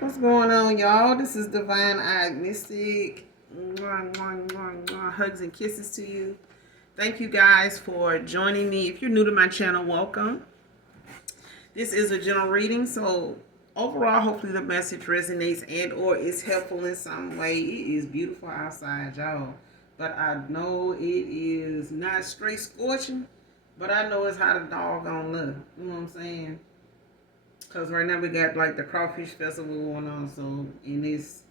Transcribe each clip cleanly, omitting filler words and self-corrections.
What's going on, y'all? This is Divine Eyed Mystic. Hugs and kisses to you. Thank you guys for joining me. If you're new to my channel, welcome. This is a general reading, so overall, hopefully the message resonates and or is helpful in some way. It is beautiful outside, y'all. But I know it is not straight scorching, but I know it's hot a doggone look. You know what I'm saying? Because right now we got like the Crawfish Festival going on, so and it's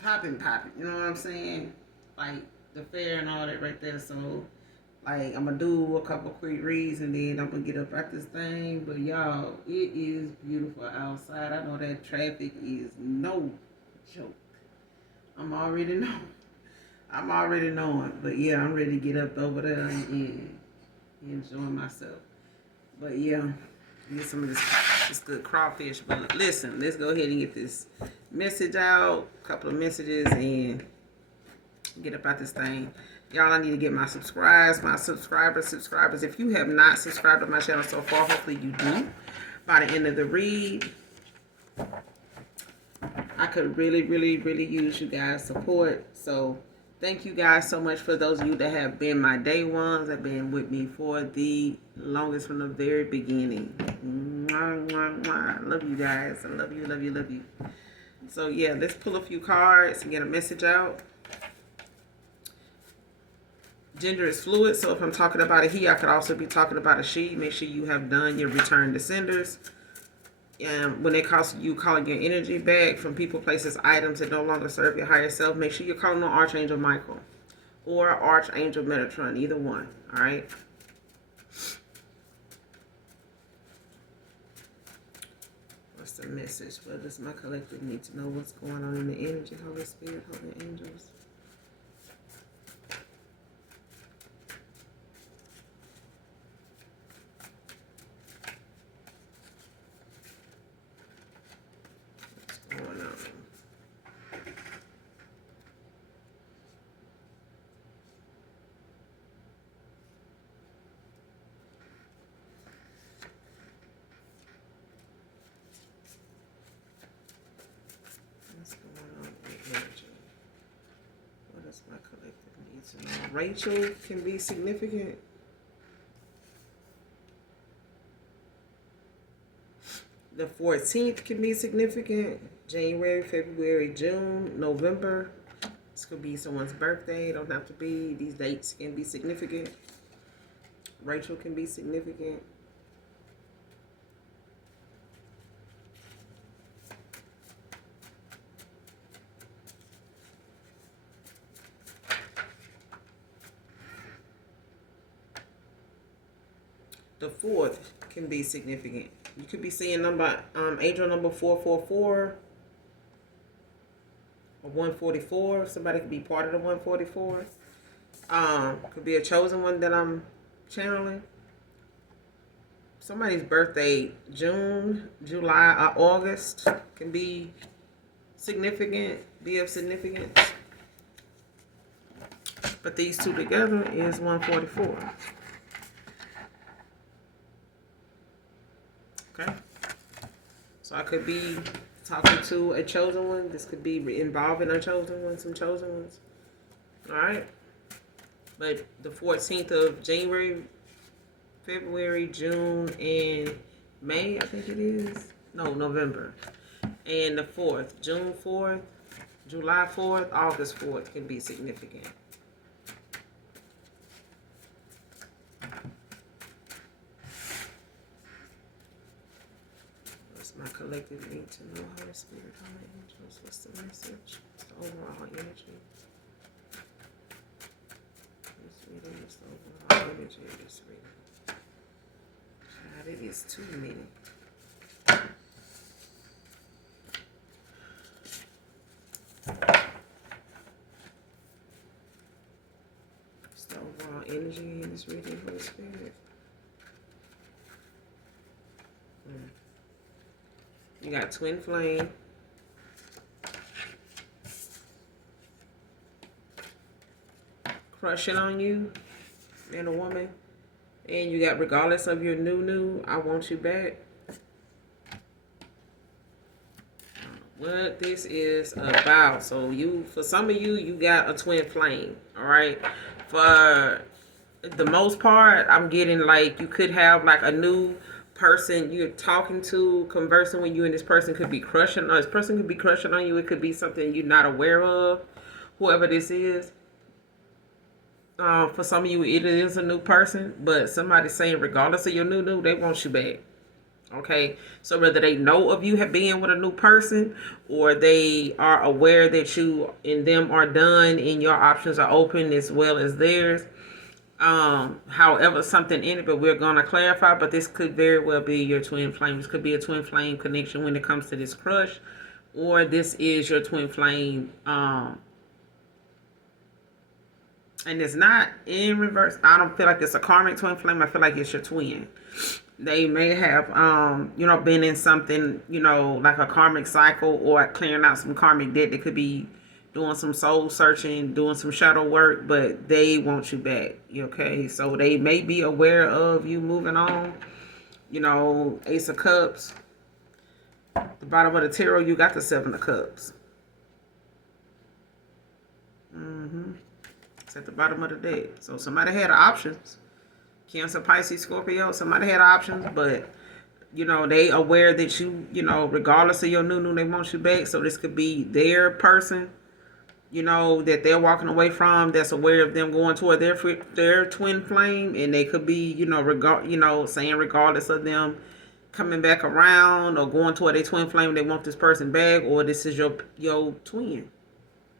popping. You know what I'm saying? Like the fair and all that right there. So like I'm gonna do a couple quick reads and then I'm gonna get up at this thing. But y'all, it is beautiful outside. I know that traffic is no joke. I'm already know. I'm already knowing. But yeah, I'm ready to get up over there and enjoy myself. But yeah, get some of this good crawfish. But listen, let's go ahead and get this message out. A couple of messages and get up out this thing. Y'all, I need to get my subscribers. If you have not subscribed to my channel so far, hopefully you do. By the end of the read, I could really use you guys' support. So thank you guys so much for those of you that have been my day ones, have been with me for the longest from the very beginning. I love you guys. I love you. So yeah, let's pull a few cards and get a message out. Gender is fluid, so if I'm talking about a he, I could also be talking about a she. Make sure you have done your return to senders. And when it comes to you calling your energy back from people, places, items that no longer serve your higher self, make sure you're calling on Archangel Michael or Archangel Metatron, either one. All right. What's the message? What does my collective need to know? What's going on in the energy? Holy Spirit, Holy Angels. What's going on? What's going on in energy? What does my collective need to know? Rachel can be significant. The 14th can be significant. January, February, June, November. This could be someone's birthday. It don't have to be. These dates can be significant. Rachel can be significant. The 4th can be significant. You could be seeing angel number 444 or 144. Somebody could be part of the 144. Could be a chosen one that I'm channeling. Somebody's birthday, June, July, or August, can be significant, be of significance. But these two together is 144. Okay? So I could be talking to a chosen one. This could be involving a chosen one, some chosen ones. Alright? But the 14th of January, February, June, and May, I think it is. No, November. And the 4th, June 4th, July 4th, August 4th can be significant. What's my collective need to know? Holy Spirit, Holy Angels, what's the message? What's the overall energy? This reading is the overall energy of this reading. God, it is too many. What's the overall energy in this reading, Holy Spirit? You got twin flame. Crushing on you, man or woman. And you got regardless of your new, I want you back. what this is about. So for some of you, you got a twin flame. All right. For the most part, I'm getting like you could have like a new person you're talking to, conversing with you, and this person could be crushing. This person could be crushing on you. It could be something you're not aware of. Whoever this is. For some of you, it is a new person, but somebody's saying, regardless of your new, they want you back. Okay, so whether they know of you have been with a new person, or they are aware that you and them are done and your options are open as well as theirs. However, something in it, but we're gonna clarify. But this could very well be your twin flame. This could be a twin flame connection when it comes to this crush, or this is your twin flame. And it's not in reverse. I don't feel like it's a karmic twin flame. I feel like it's your twin. They may have, been in something, like a karmic cycle or clearing out some karmic debt. They could be doing some soul searching, doing some shadow work, but they want you back. Okay, so they may be aware of you moving on. Ace of Cups. The bottom of the tarot, you got the Seven of Cups. It's at the bottom of the deck. So somebody had options. Cancer, Pisces, Scorpio. Somebody had options, but they aware that you, regardless of your new, they want you back. So this could be their person, that they're walking away from. That's aware of them going toward their twin flame, and they could be, saying regardless of them coming back around or going toward their twin flame, they want this person back, or this is your twin.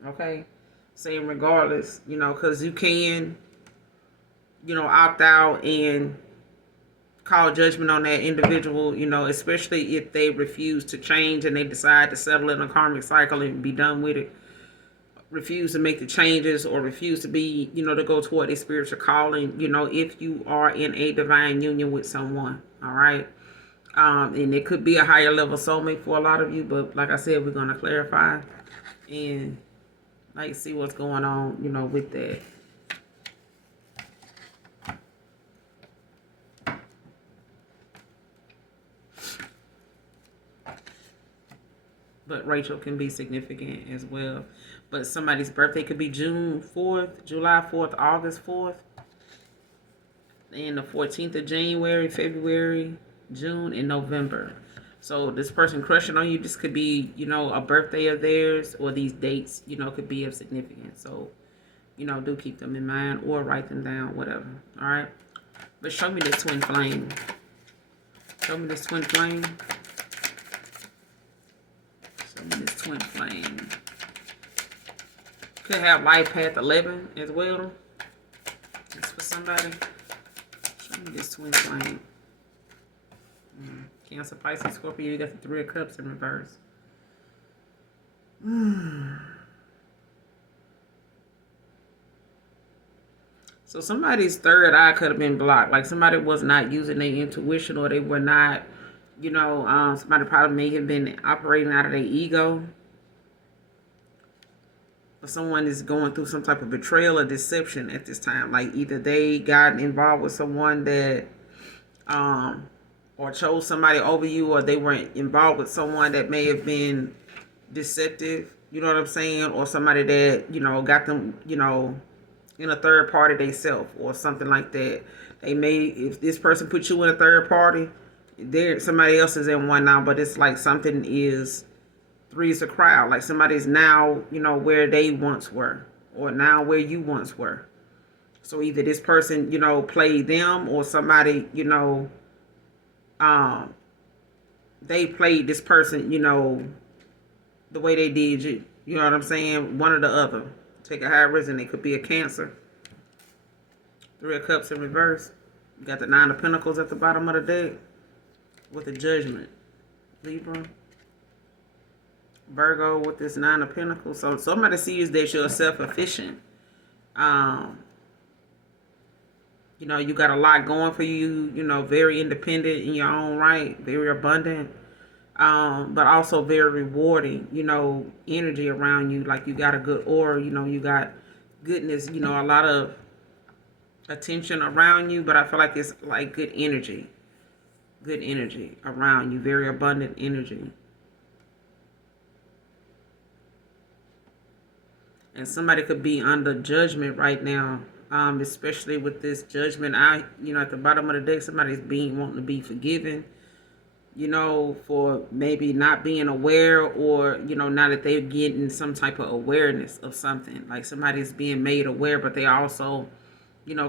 Okay. Saying regardless, because you can, opt out and call judgment on that individual, especially if they refuse to change and they decide to settle in a karmic cycle and be done with it. Refuse to make the changes or refuse to be, to go toward a spiritual calling, if you are in a divine union with someone. All right. And it could be a higher level soulmate for a lot of you, but like I said, we're going to clarify and see what's going on, with that. But Rachel can be significant as well. But somebody's birthday could be June 4th, July 4th, August 4th. And the 14th of January, February, June, and November. So this person crushing on you, this could be, a birthday of theirs, or these dates, could be of significance. So, do keep them in mind or write them down, whatever. All right. But show me this twin flame. Show me this twin flame. Show me this twin flame. Could have life path 11 as well. Just for somebody. Show me this twin flame. Cancer, Pisces, Scorpio, you got the Three of Cups in reverse. So somebody's third eye could have been blocked. Like somebody was not using their intuition, or they were not, somebody probably may have been operating out of their ego. But someone is going through some type of betrayal or deception at this time. Like either they got involved with someone that, or chose somebody over you, or they weren't involved with someone that may have been deceptive, you know what I'm saying? Or somebody that, got them, in a third party themselves or something like that. They may, if this person put you in a third party, somebody else is in one now, but it's like something is, three is a crowd. Like somebody's now, where they once were, or now where you once were. So either this person, played them, or somebody, they played this person, the way they did you. You know what I'm saying? One or the other. Take a high risk, and it could be a Cancer. Three of Cups in reverse. You got the Nine of Pentacles at the bottom of the deck with the Judgment. Libra. Virgo with this Nine of Pentacles. So somebody sees that you're self-efficient. You got a lot going for you, very independent in your own right, very abundant, but also very rewarding, energy around you. Like you got a good aura, you got goodness, a lot of attention around you, but I feel like it's like good energy around you, very abundant energy. and somebody could be under judgment right now. Especially with this judgment, at the bottom of the deck, somebody's being wanting to be forgiven, for maybe not being aware, or now that they're getting some type of awareness of something, like somebody's being made aware, but they also,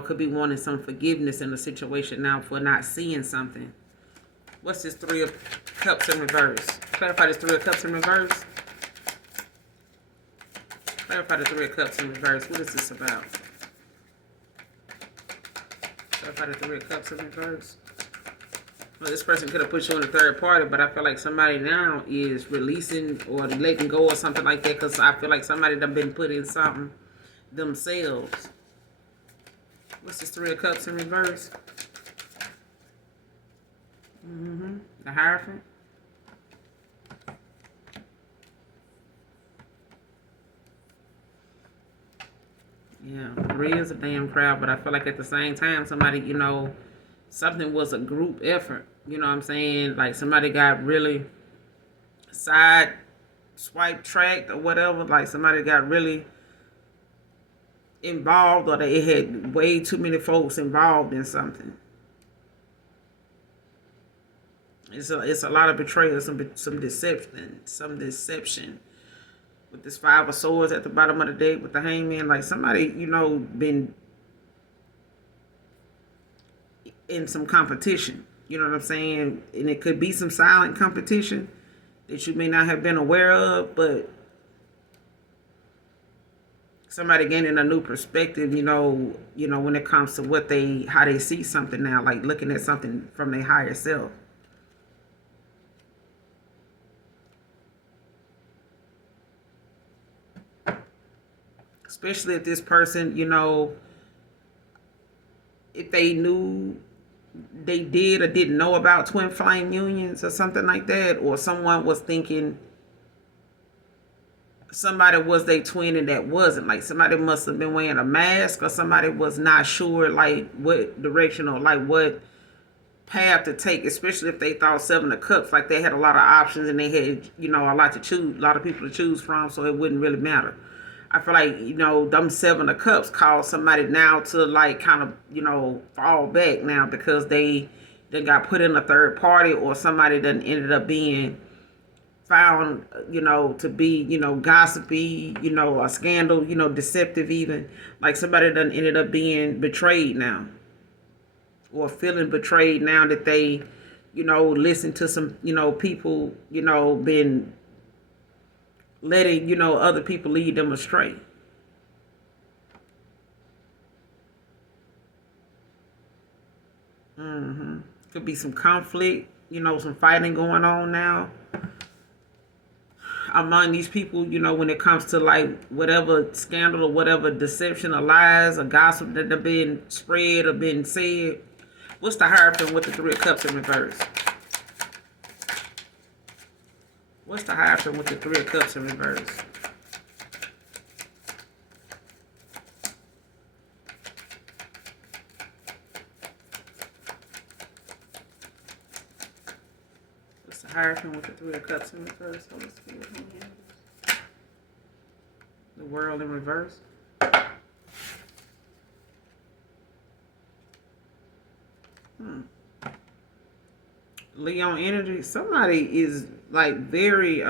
could be wanting some forgiveness in the situation now for not seeing something. What's this Three of Cups in reverse? Clarify this Three of Cups in reverse. Clarify the Three of Cups in reverse. What is this about? Clarify the Three of Cups in reverse. Well, this person could have put you in a third party, but I feel like somebody now is releasing or letting go or something like that, because I feel like somebody done been put in something themselves. What's this Three of Cups in reverse? The Hierophant. Yeah, 3 is a damn crowd, but I feel like at the same time, somebody, something was a group effort. You know what I'm saying? Like somebody got really side swipe tracked or whatever. Like somebody got really involved, or they had way too many folks involved in something. It's a lot of betrayal, some deception. With this Five of Swords at the bottom of the deck with the Hangman, like somebody, been in some competition. You know what I'm saying? And it could be some silent competition that you may not have been aware of, but somebody gaining a new perspective, when it comes to how they see something now, like looking at something from their higher self. Especially if this person, if they knew they did or didn't know about twin flame unions or something like that, or someone was thinking somebody was their twin and that wasn't. Like somebody must have been wearing a mask, or somebody was not sure like what direction or like what path to take, especially if they thought Seven of Cups, like they had a lot of options and they had, a lot of people to choose from, so it wouldn't really matter. I feel like, them Seven of Cups caused somebody now to like kind of, fall back now, because they got put in a third party, or somebody done ended up being found, to be, gossipy, a scandal, deceptive even. Like somebody done ended up being betrayed now, or feeling betrayed now that they, listen to some, people, been letting, other people lead them astray. Could be some conflict, some fighting going on now among these people, when it comes to like whatever scandal or whatever deception or lies or gossip that have been spread or been said. What's the Hierophant with the Three of Cups in reverse? What's the Hierophant with the Three of Cups in reverse? What's the Hierophant with the Three of Cups in reverse? The World in reverse. Leon energy. Somebody is like very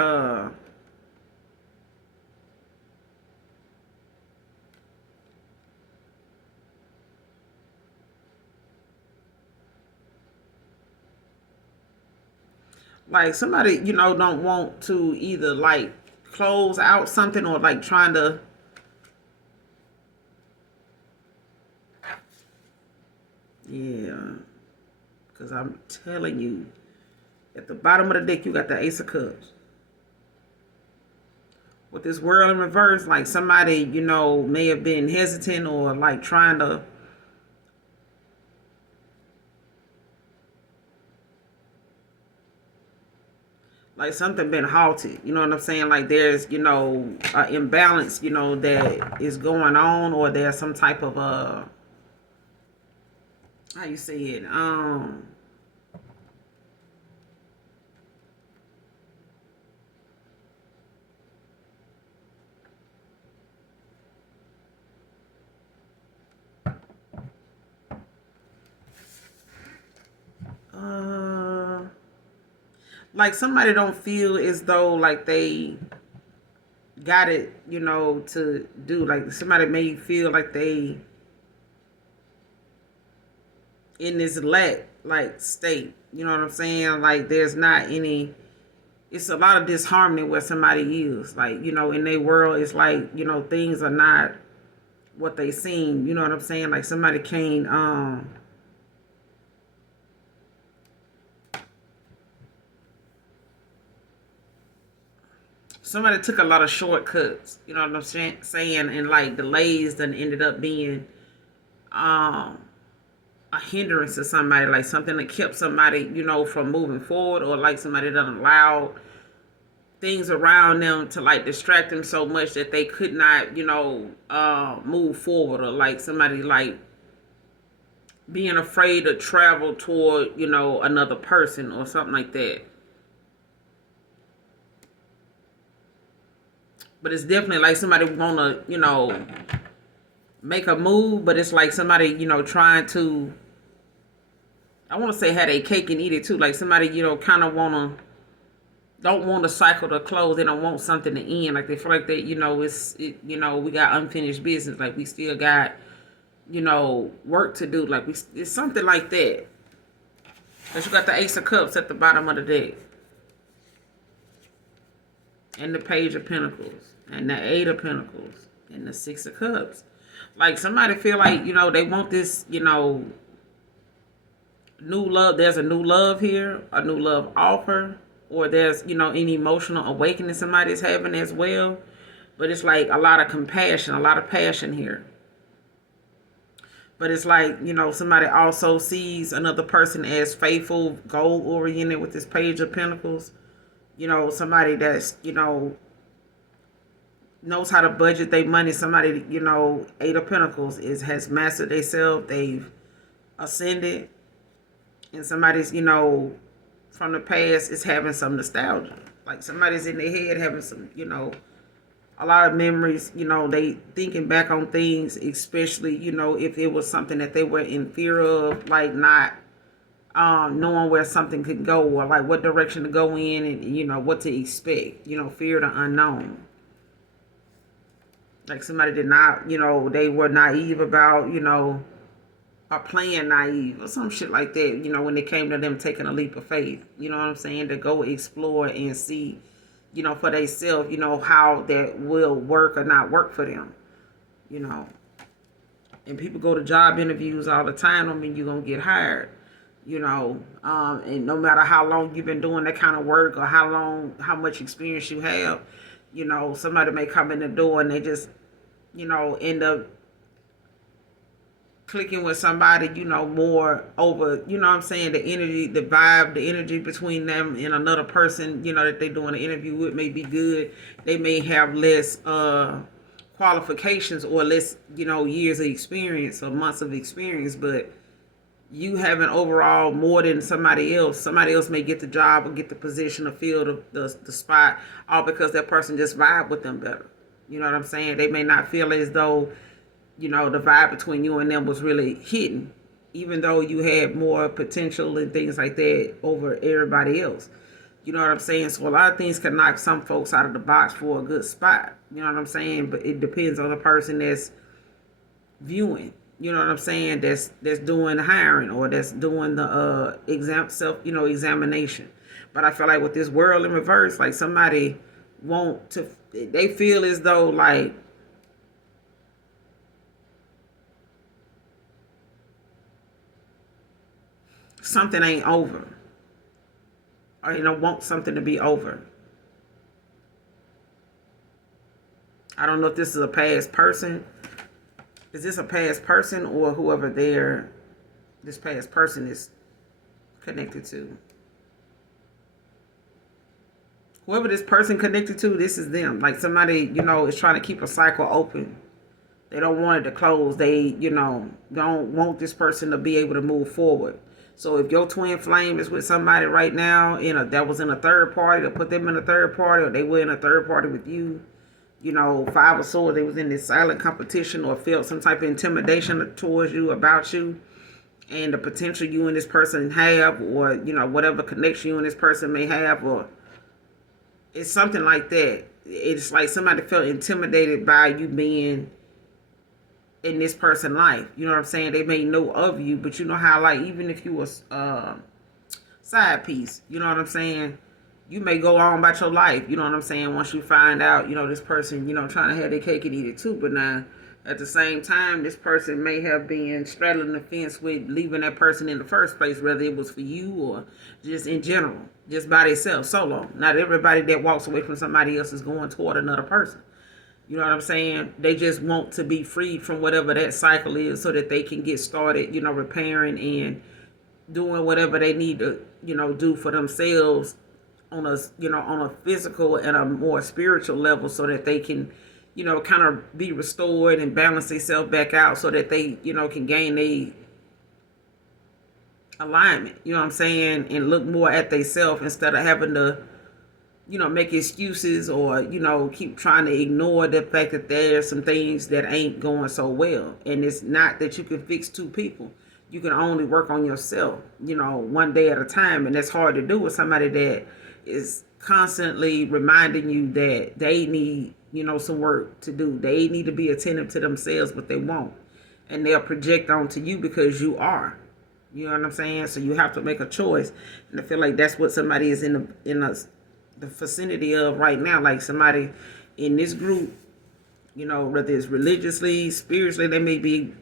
like somebody, don't want to either like close out something, or like trying to, yeah, because I'm telling you, at the bottom of the deck you got the Ace of Cups. With this World in reverse, like somebody, may have been hesitant, or like trying to, like something been halted. You know what I'm saying? Like there's, an imbalance, that is going on, or there's some type of how you say it? like somebody don't feel as though like they got it, to do. Like somebody may feel like they in this lack like state. You know what I'm saying? Like there's not any. It's a lot of disharmony where somebody is. Like in their world, it's like things are not what they seem. You know what I'm saying? Like somebody can't. Somebody took a lot of shortcuts. You know what I'm saying? And like delays then ended up being um a hindrance to somebody, like something that kept somebody, from moving forward, or like somebody that allowed things around them to like distract them so much that they could not, move forward, or like somebody like being afraid to travel toward, another person or something like that. But it's definitely like somebody wanna, make a move, but it's like somebody, trying to, I want to say had a cake and eat it too. Like somebody, kind of don't want to cycle to close. They don't want something to end. Like they feel like that, we got unfinished business. Like we still got, work to do. Like it's something like that. Cause you got the Ace of Cups at the bottom of the deck, and the Page of Pentacles, and the Eight of Pentacles, and the Six of Cups. Like somebody feel like they want this, new love. There's a new love here, a new love offer, or there's any emotional awakening somebody's having as well. But it's like a lot of compassion, a lot of passion here. But it's like somebody also sees another person as faithful, goal oriented with this Page of Pentacles. Somebody that's knows how to budget their money. Somebody Eight of Pentacles has mastered themselves. They've ascended. And somebody's, from the past is having some nostalgia. Like somebody's in their head having some, a lot of memories. They thinking back on things, especially, if it was something that they were in fear of, like not knowing where something could go, or like what direction to go in, and, what to expect, fear the unknown. Like somebody did not, they were naive about, are playing naive or some shit like that, when it came to them taking a leap of faith, you know what I'm saying, to go explore and see, for themselves, how that will work or not work for them, And people go to job interviews all the time, don't mean you're going to get hired, and no matter how long you've been doing that kind of work, or how much experience you have, somebody may come in the door and they just, end up clicking with somebody, more over, what I'm saying, the energy, the vibe, the energy between them and another person, that they're doing an interview with may be good. They may have less qualifications, or less, years of experience or months of experience, but you having overall more than somebody else. Somebody else may get the job or get the position or fill the spot, all because that person just vibe with them better. You know what I'm saying? They may not feel as though the vibe between you and them was really hidden, even though you had more potential and things like that over everybody else. You know what I'm saying? So a lot of things can knock some folks out of the box for a good spot. You know what I'm saying? But it depends on the person that's viewing. You know what I'm saying? That's doing the hiring, or that's doing the examination. But I feel like with this world in reverse, like somebody they feel as though like something ain't over, or want something to be over. I don't know if this is a past person. Is this a past person, or whoever this past person is connected to? Whoever this person connected to, this is them. Like somebody, is trying to keep a cycle open. They don't want it to close. They, don't want this person to be able to move forward. So if your twin flame is with somebody right now, that was in a third party, to put them in a third party, or they were in a third party with you, Five of Swords, they was in this silent competition, or felt some type of intimidation towards you, about you, and the potential you and this person have, or whatever connection you and this person may have, or it's something like that. It's like somebody felt intimidated by you being in this person's life. You know what I'm saying? They may know of you, but you know how, like, even if you was side piece, you know what I'm saying, you may go on about your life, you know what I'm saying, once you find out, this person, trying to have their cake and eat it too. But now, at the same time, this person may have been straddling the fence with leaving that person in the first place, whether it was for you or just in general, just by themselves, solo. Not everybody that walks away from somebody else is going toward another person. You know what I'm saying? They just want to be freed from whatever that cycle is so that they can get started, repairing and doing whatever they need to, do for themselves on a physical and a more spiritual level, so that they can, kind of be restored and balance themselves back out, so that they, can gain a alignment, you know what I'm saying, and look more at themselves instead of having to, make excuses or, keep trying to ignore the fact that there's some things that ain't going so well. And it's not that you can fix two people. You can only work on yourself, one day at a time. And that's hard to do with somebody that is constantly reminding you that they need, some work to do. They need to be attentive to themselves, but they won't. And they'll project onto you because you are. You know what I'm saying? So you have to make a choice. And I feel like that's what somebody is in the vicinity of right now. Like somebody in this group, whether it's religiously, spiritually, they may be,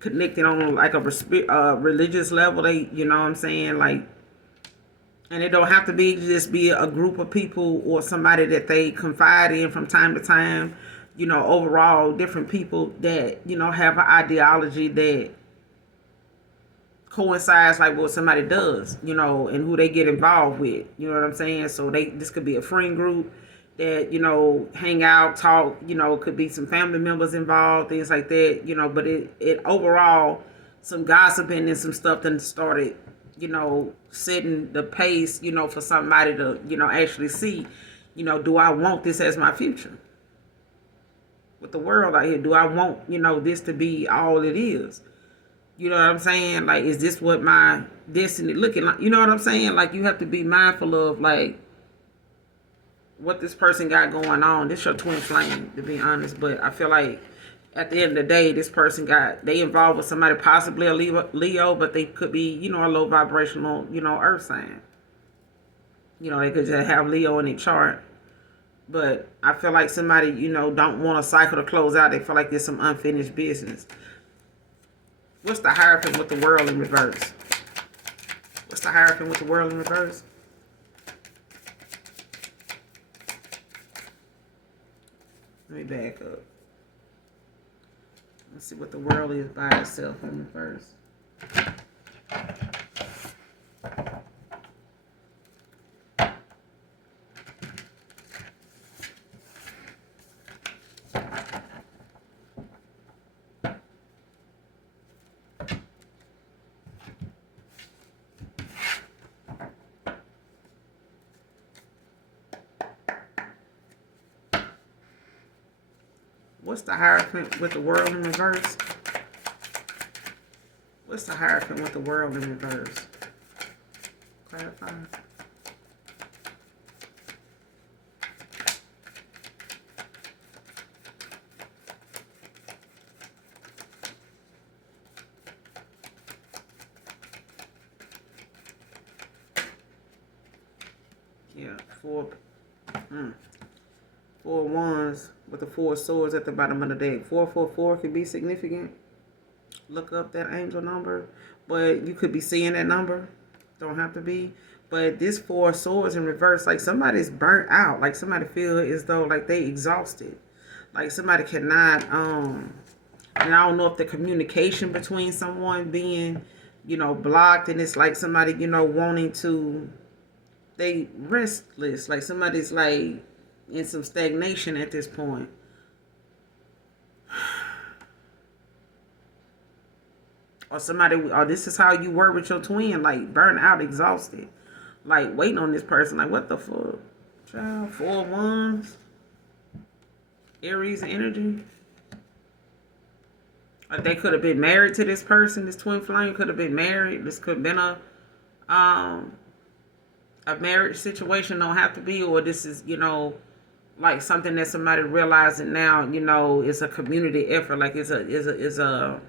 connected on like a religious level. They, you know what I'm saying? Like, and it don't have to be just be a group of people or somebody that they confide in from time to time. Overall, different people that, have an ideology that coincides like what somebody does, and who they get involved with. You know what I'm saying? So this could be a friend group that, hang out, talk, could be some family members involved, things like that, but it overall, some gossiping and some stuff that started, setting the pace, for somebody to, actually see, do I want this as my future? With the world out here, do I want, this to be all it is? You know what I'm saying? Like, is this what my destiny looking like? You know what I'm saying? Like, you have to be mindful of, like, what this person got going on. This your twin flame, to be honest. But I feel like at the end of the day, this person they involved with somebody, possibly a Leo, but they could be, a low vibrational, earth sign. They could just have Leo in their chart. But I feel like somebody, don't want a cycle to close out. They feel like there's some unfinished business. What's the Hierophant with the world in reverse? What's the Hierophant with the world in reverse? Let me back up. Let's see what the world is by itself in reverse. What's the Hierophant with the world in reverse? What's the Hierophant with the world in reverse? Clarify. Yeah, four wands with the 4 swords at the bottom of the deck. 444 could be significant. Look up that angel number, but you could be seeing that number. Don't have to be. But this 4 swords in reverse, like somebody's burnt out. Like somebody feel as though like they exhausted. Like somebody cannot, and I don't know if the communication between someone being, blocked, and it's like somebody, wanting to, they restless. Like somebody's like in some stagnation at this point. Or somebody, or this is how you were with your twin, like burnt out, exhausted, like waiting on this person. Like, what the fuck? Child, 4 wands, Aries energy. They could have been married to this person. This twin flame could have been married. This could have been um a marriage situation. Don't have to be, or this is, like something that somebody realizing now. It's a community effort. Like it's a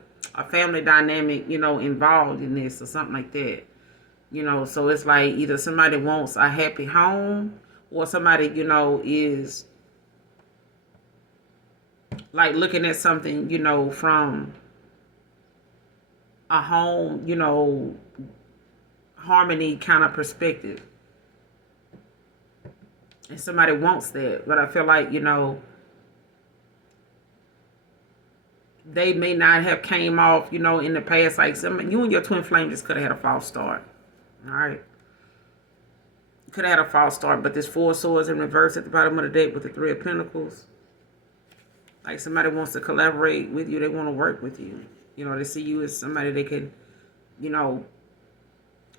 family dynamic. Involved in this or something like that. So it's like either somebody wants a happy home, or somebody is like looking at something from a home harmony kind of perspective, and somebody wants that. But I feel like they may not have came off in the past. Like you and your twin flame just could have had a false start. All right, could have had a false start. But this Four of Swords in reverse at the bottom of the deck with the Three of Pentacles, like somebody wants to collaborate with you. They want to work with you. They see you as somebody they can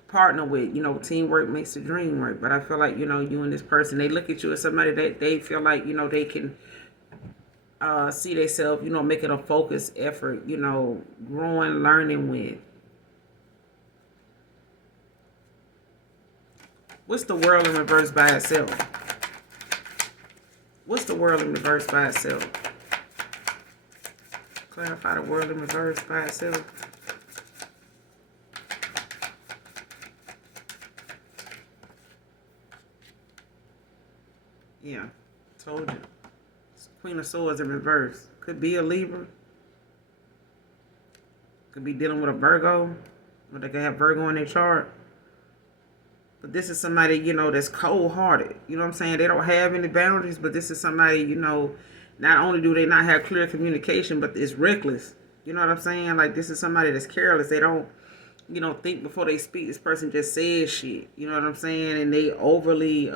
partner with. Teamwork makes the dream work. But I feel like you and this person, they look at you as somebody that they feel like they can see themselves making a focused effort, growing, learning with. What's the World in reverse by itself? What's the World in reverse by itself? Clarify the World in reverse by itself. Yeah, told you. Queen of Swords in reverse. Could be a Libra. Could be dealing with a Virgo. Or they could have Virgo in their chart. But this is somebody, that's cold-hearted. You know what I'm saying? They don't have any boundaries, but this is somebody, not only do they not have clear communication, but it's reckless. You know what I'm saying? Like, this is somebody that's careless. They don't, think before they speak. This person just says shit. You know what I'm saying? And they overly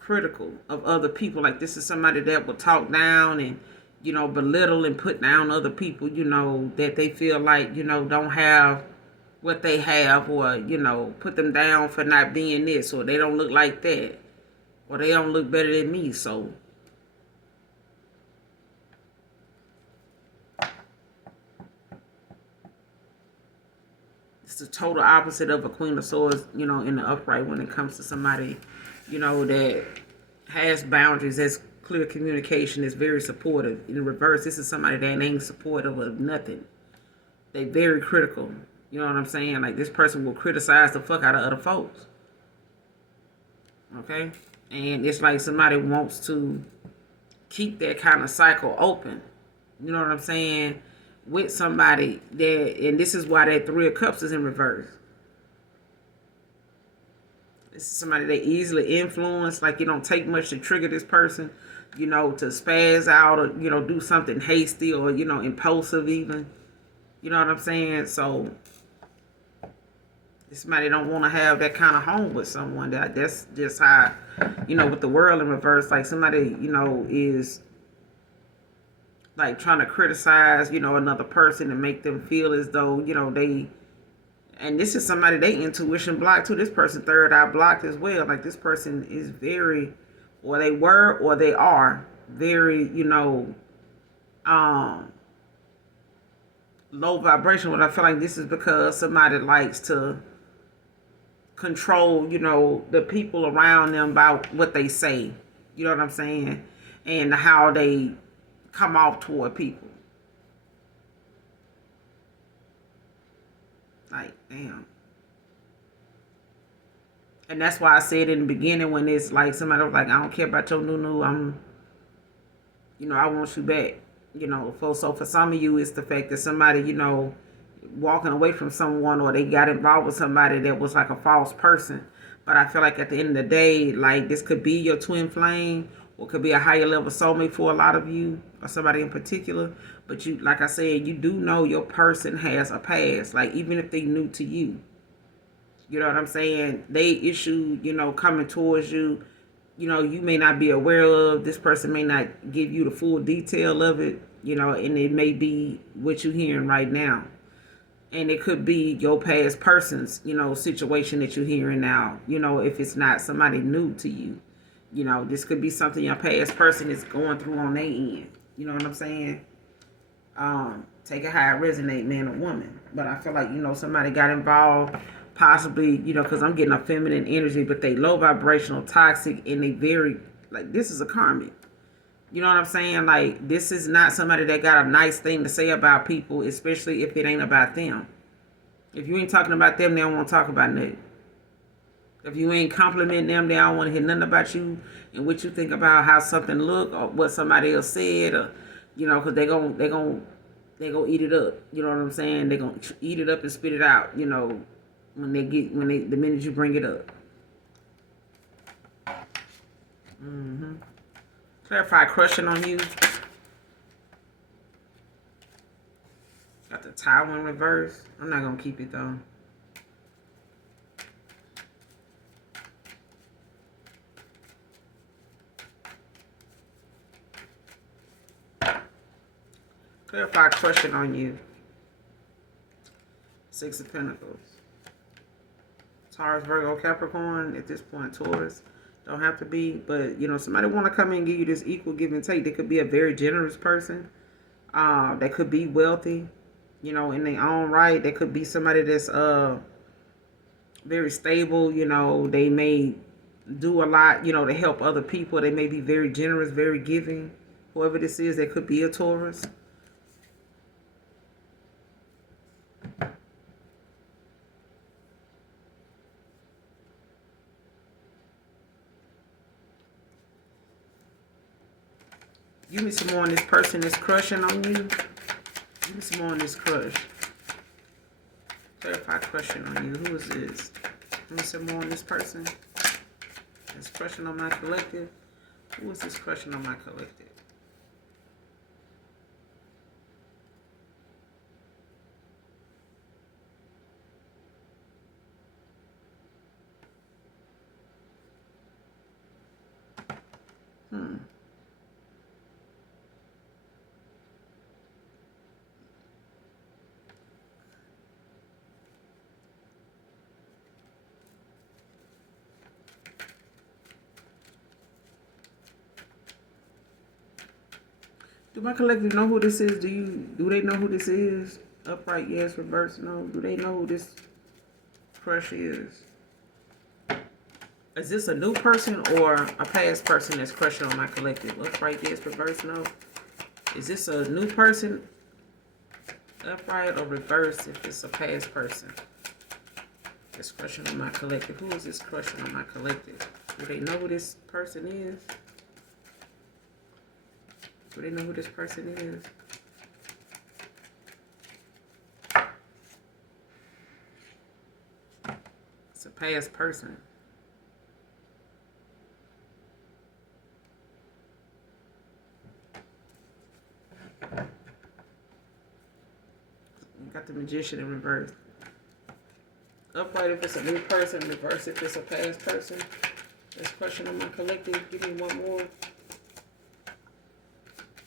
critical of other people. Like, this is somebody that will talk down and, belittle and put down other people, that they feel like, don't have what they have, or put them down for not being this, or they don't look like that, or they don't look better than me. So it's the total opposite of a Queen of Swords, in the upright, when it comes to somebody that has boundaries, has clear communication, is very supportive. In the reverse, this is somebody that ain't supportive of nothing. They very critical. You know what I'm saying? Like, this person will criticize the fuck out of other folks. Okay? And it's like somebody wants to keep that kind of cycle open. You know what I'm saying? With somebody that, and this is why that Three of Cups is in reverse. This is somebody that easily influenced. Like, it don't take much to trigger this person, to spaz out, or, do something hasty, or, impulsive even. You know what I'm saying? So somebody don't want to have that kind of home with someone. That's just how, with the World in reverse, like somebody, is like trying to criticize, another person and make them feel as though, they, and this is somebody they intuition blocked too. This person third eye blocked as well. Like, this person is very, or they were, or they are very, low vibration. But I feel like this is because somebody likes to control, the people around them about what they say. You know what I'm saying? And how they come off toward people. Like, damn. And that's why I said in the beginning, when it's like somebody was like, I don't care about your new, I want you back. So for some of you, it's the fact that somebody, walking away from someone, or they got involved with somebody that was like a false person. But I feel like at the end of the day, like, this could be your twin flame, or could be a higher level soulmate for a lot of you, or somebody in particular. But you, like I said, you do know your person has a past. Like, even if they new to you, you know what I'm saying? They issue, coming towards you, you may not be aware of. This person may not give you the full detail of it, and it may be what you're hearing right now. And it could be your past person's, situation that you're hearing now, if it's not somebody new to you. This could be something your past person is going through on their end. You know what I'm saying? Take it how it resonate, man or woman. But I feel like, somebody got involved, possibly, because I'm getting a feminine energy, but they low vibrational, toxic, and they very, like, this is a karmic. You know what I'm saying? Like, this is not somebody that got a nice thing to say about people, especially if it ain't about them. If you ain't talking about them, they don't want to talk about nothing. If you ain't complimenting them, they don't want to hear nothing about you and what you think about how something look or what somebody else said, or because they gonna eat it up. You know what I'm saying? They gonna eat it up and spit it out. The minute you bring it up. Clarify crushing on you. Got the Tower in reverse. I'm not gonna keep it though. Clarify crushing on you. Six of Pentacles. Taurus, Virgo, Capricorn. At this point, Taurus. Don't have to be. But, somebody want to come in and give you this equal give and take. They could be a very generous person. They could be wealthy, in their own right. They could be somebody that's very stable. They may do a lot, to help other people. They may be very generous, very giving. Whoever this is, they could be a Taurus. Give me some more on this person that's crushing on you. Give me some more on this crush. Clarify crushing on you. Who is this? Give me some more on this person that's crushing on my collective. Who is this crushing on my collective? Do my collective know who this is? Do they know who this is? Upright, yes. Reverse, no. Do they know who this crush is? Is this a new person or a past person that's crushing on my collective? Upright, yes. Reverse, no. Is this a new person? Upright or reverse if it's a past person that's crushing on my collective. Who is this crushing on my collective? Do they know who this person is? Do they know who this person is? It's a past person. You got the Magician in reverse. Upright if it's a new person, reverse if it's a past person. That's crushing on my collective. Give me one more.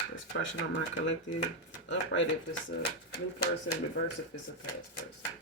That's crushing on my collective. Upright if it's a new person, reverse if it's a past person.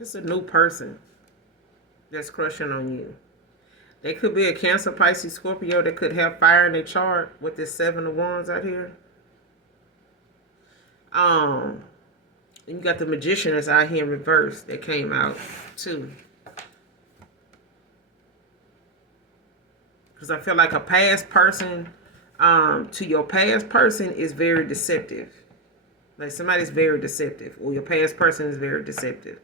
It's a new person that's crushing on you. They could be a Cancer, Pisces, Scorpio that could have fire in their chart with this 7 of Wands out here. And you got the Magician that's out here in reverse that came out too. Because I feel like a past person to your past person is very deceptive. Like somebody's very deceptive, or your past person is very deceptive.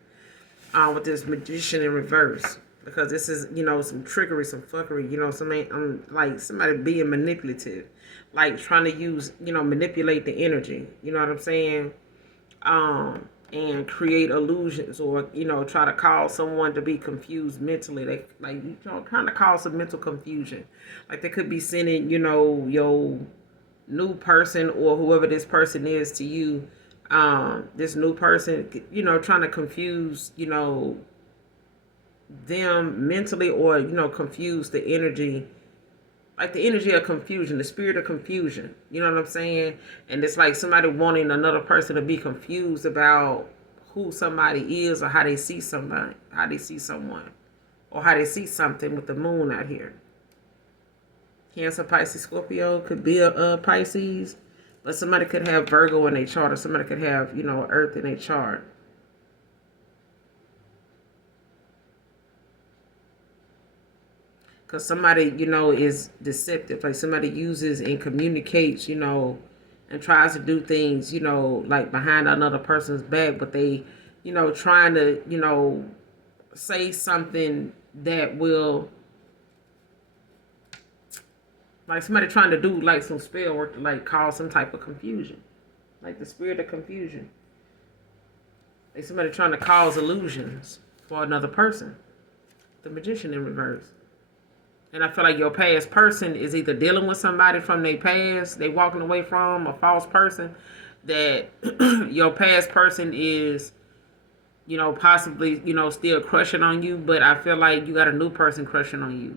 With this Magician in reverse. because this is, some trickery, some fuckery, somebody, like somebody being manipulative, like trying to use, manipulate the energy, you know what I'm saying? And create illusions, or, try to cause someone to be confused mentally. They, like, trying to cause some mental confusion. Like they could be sending, your new person or whoever this person is to you, this new person, trying to confuse, them mentally, or confuse the energy, like the energy of confusion, the spirit of confusion, you know what I'm saying? And it's like somebody wanting another person to be confused about who somebody is, or how they see somebody, how they see someone, or how they see something with the moon out here. Cancer, Pisces, Scorpio could be a Pisces, but somebody could have Virgo in their chart, or somebody could have, Earth in their chart. Because somebody, is deceptive. Like somebody uses and communicates, and tries to do things, like behind another person's back, but they, trying to, say something that will, like somebody trying to do like some spell work to like cause some type of confusion. Like the spirit of confusion. Like somebody trying to cause illusions for another person. The Magician in reverse. And I feel like your past person is either dealing with somebody from their past, they walking away from, a false person, that your past person is, possibly, still crushing on you, but I feel like you got a new person crushing on you.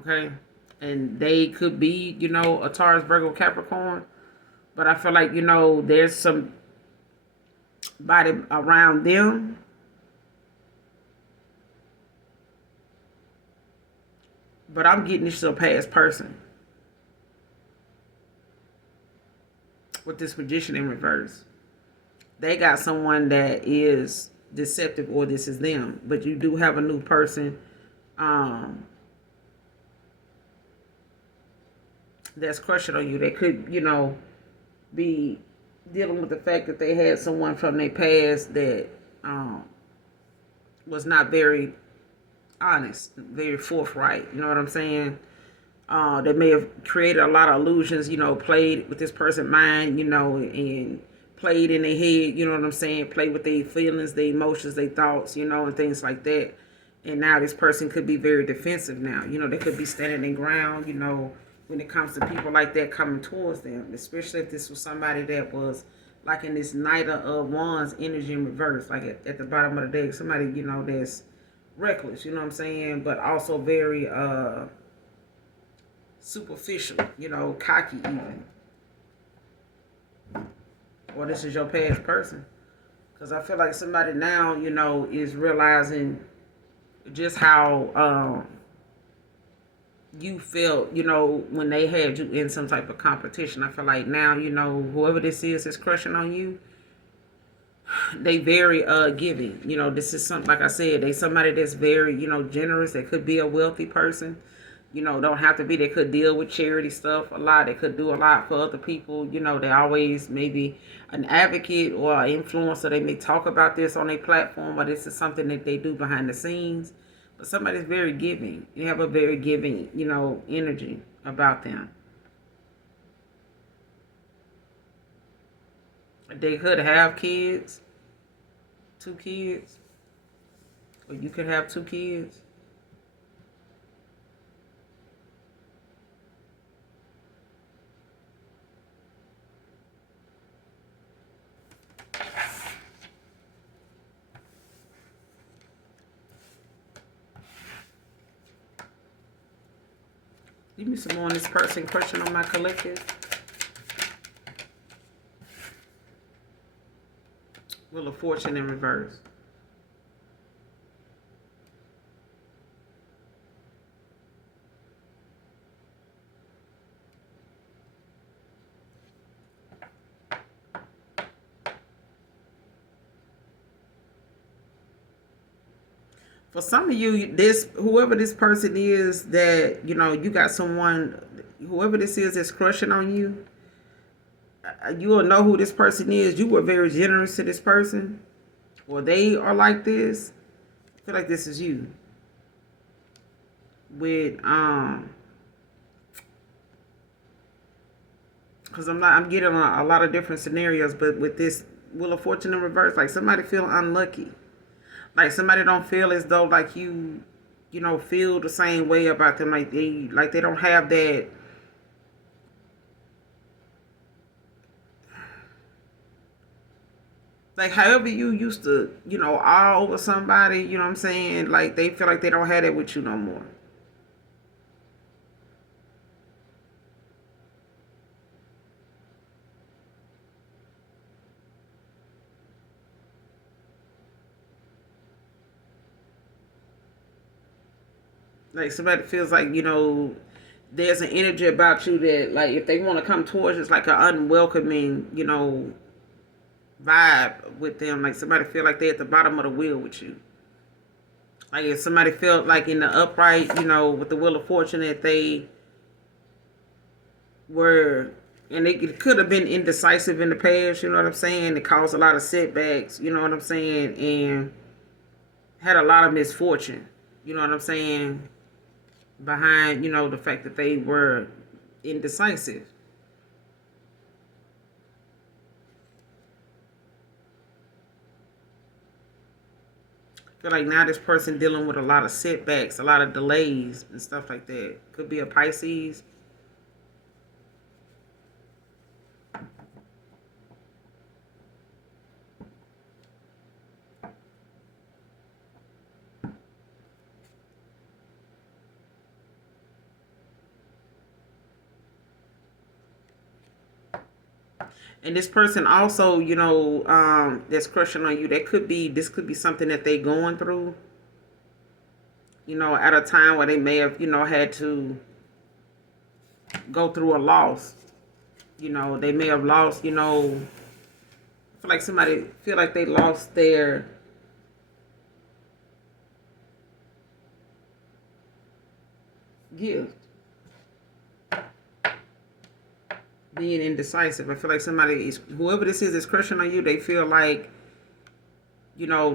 Okay? And they could be, a Taurus, Virgo, Capricorn, but I feel like, there's somebody around them but I'm getting this to a past person with this Magician in reverse. They got someone that is deceptive, or this is them, but you do have a new person that's crushing on you. They could, be dealing with the fact that they had someone from their past that was not very honest, very forthright. You know what I'm saying? They may have created a lot of illusions, played with this person's mind, and played in their head, you know what I'm saying? Played with their feelings, their emotions, their thoughts, and things like that. And now this person could be very defensive now. They could be standing their ground, when it comes to people like that coming towards them, especially if this was somebody that was like in this Knight of Wands energy in reverse, like at the bottom of the deck, somebody, that's reckless, you know what I'm saying, but also very superficial, cocky even. Or this is your past person. Because I feel like somebody now, is realizing just how you felt, when they had you in some type of competition. I feel like now, whoever this is crushing on you, they very giving. This is something, like I said, they somebody that's very, generous. They could be a wealthy person. Don't have to be. They could deal with charity stuff a lot. They could do a lot for other people. They always maybe an advocate or an influencer. They may talk about this on their platform, or this is something that they do behind the scenes. But somebody's very giving. They have a very giving, energy about them. They could have kids, 2 kids, or you could have 2 kids. Give me some more on this person crushing on my collective. Wheel of Fortune in reverse. For some of you, whoever this person is that, you got someone, whoever this is that's crushing on you, you will know who this person is. You were very generous to this person, or they are like this. feel like this is you. With because I'm getting a lot of different scenarios, but with this Wheel of Fortune in reverse, like somebody feel unlucky, like somebody don't feel as though like you know, feel the same way about them, like they don't have that. Like however you used to, you know, all over somebody, you know what I'm saying? Like they feel like they don't have that with you no more. Like somebody feels like, you know, there's an energy about you that like if they want to come towards, it's like an unwelcoming, you know, vibe with them. Like somebody feel like they're at the bottom of the wheel with you. Like if somebody felt like in the upright, you know, with the Wheel of Fortune that they were, and it could have been indecisive in the past, you know what I'm saying? It caused a lot of setbacks, you know what I'm saying? And had a lot of misfortune, you know what I'm saying? Behind, you know, the fact that they were indecisive. I feel like now this person dealing with a lot of setbacks, a lot of delays and stuff like that. Could be a Pisces. And this person also, you know, that's crushing on you. This could be something that they going through. You know, at a time where they may have, you know, had to go through a loss. You know, they may have lost, you know, I feel like somebody feel like they lost their gift. Being indecisive. I feel like somebody is, whoever this is crushing on you, they feel like, you know,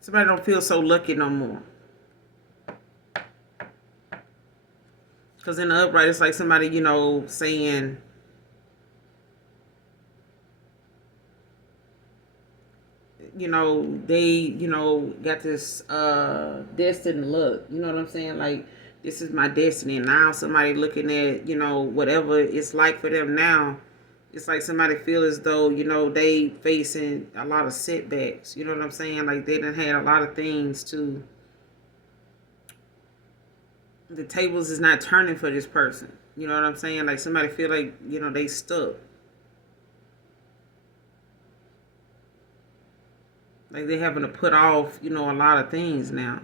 somebody don't feel so lucky no more. Because in the upright, it's like somebody, you know, saying, you know, they, you know, got this destiny luck. You know what I'm saying? Like, this is my destiny. And now somebody looking at, you know, whatever it's like for them now, it's like somebody feel as though, you know, they facing a lot of setbacks. You know what I'm saying? Like they done had a lot of things to, the tables is not turning for this person. You know what I'm saying? Like somebody feel like, you know, they stuck. Like they having to put off, you know, a lot of things now.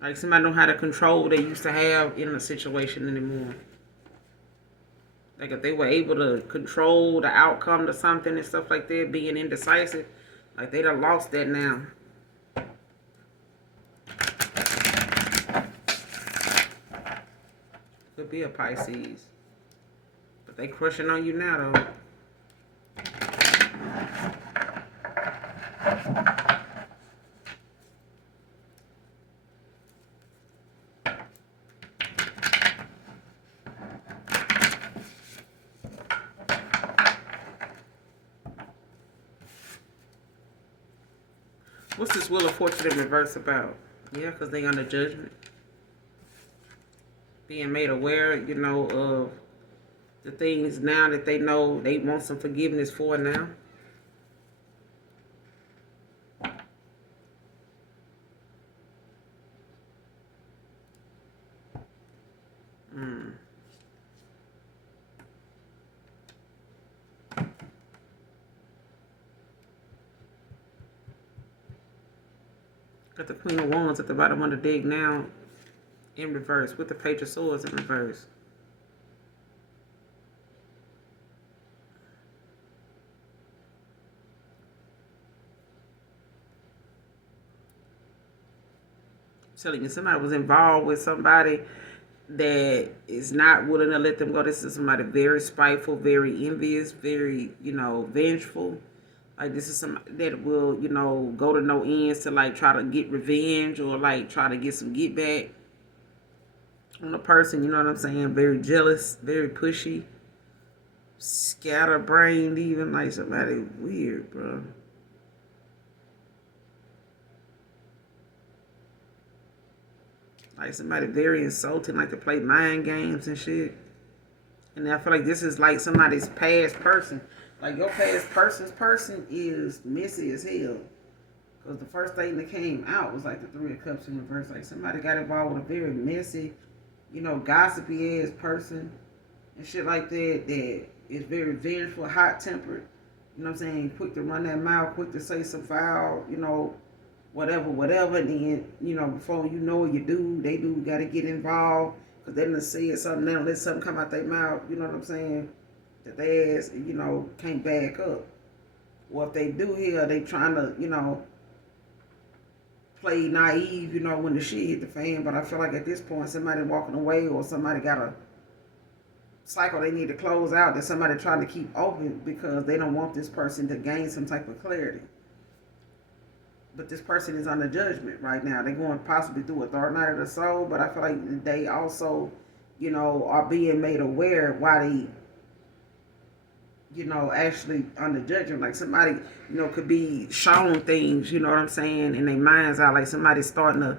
Like somebody don't have the control they used to have in a situation anymore. Like if they were able to control the outcome to something and stuff like that, being indecisive, like they done lost that now. Could be a Pisces. But they crushing on you now though. What's this Wheel of Fortune in reverse about? Yeah, because they under judgment. Being made aware, you know, of the things now that they know they want some forgiveness for now. Got the Queen of Wands at the bottom of the deck now in reverse with the Page of Swords in reverse. I'm telling you, somebody was involved with somebody that is not willing to let them go. This is somebody very spiteful, very envious, very, vengeful. Like this is somebody that will, go to no ends to like try to get revenge or like try to get some get back on a person, you know what I'm saying? Very jealous, very pushy, scatterbrained, even like somebody weird, bro. Like somebody very insulting, like to play mind games and shit. And I feel like this is like somebody's past person. Like your past person's person is messy as hell. Because the first thing that came out was like the Three of Cups in reverse. Like somebody got involved with a very messy, gossipy ass person and shit like that that is very vengeful, hot tempered. You know what I'm saying? Quick to run that mouth, quick to say some foul, whatever. And then, before you know what they do got to get involved because they done said something, they done let something come out their mouth, you know what I'm saying? That they ass, can't back up. Or if they do here, they trying to, play naive, when the shit hit the fan. But I feel like at this point, somebody walking away or somebody got a cycle they need to close out that somebody trying to keep open because they don't want this person to gain some type of clarity. But this person is under judgment right now. They're going possibly through a third night of the soul, but I feel like they also, are being made aware why they, actually under judgment. Like somebody, could be shown things, you know what I'm saying, in their minds out. Like somebody's starting to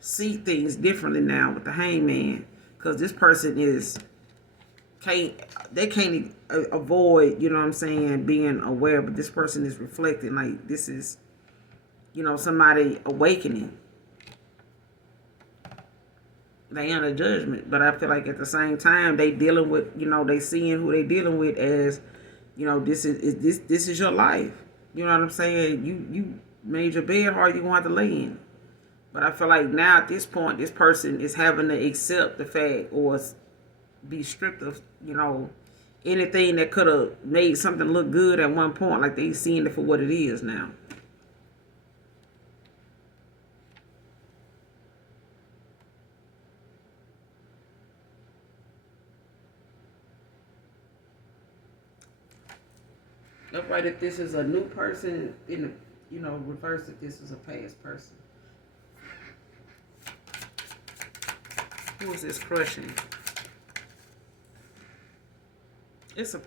see things differently now with the hangman. Because this person can't avoid, you know what I'm saying, being aware, but this person is reflecting. Like this is, somebody awakening. They under judgment, but I feel like at the same time they dealing with, they seeing who they dealing with as, this is your life. You know what I'm saying? You made your bed hard, you gonna have to lay in. But I feel like now at this point, this person is having to accept the fact or be stripped of, anything that could have made something look good at one point. Like they seeing it for what it is now. Upright if this is a new person, in the, reverse if this is a past person. Who is this crushing? It's a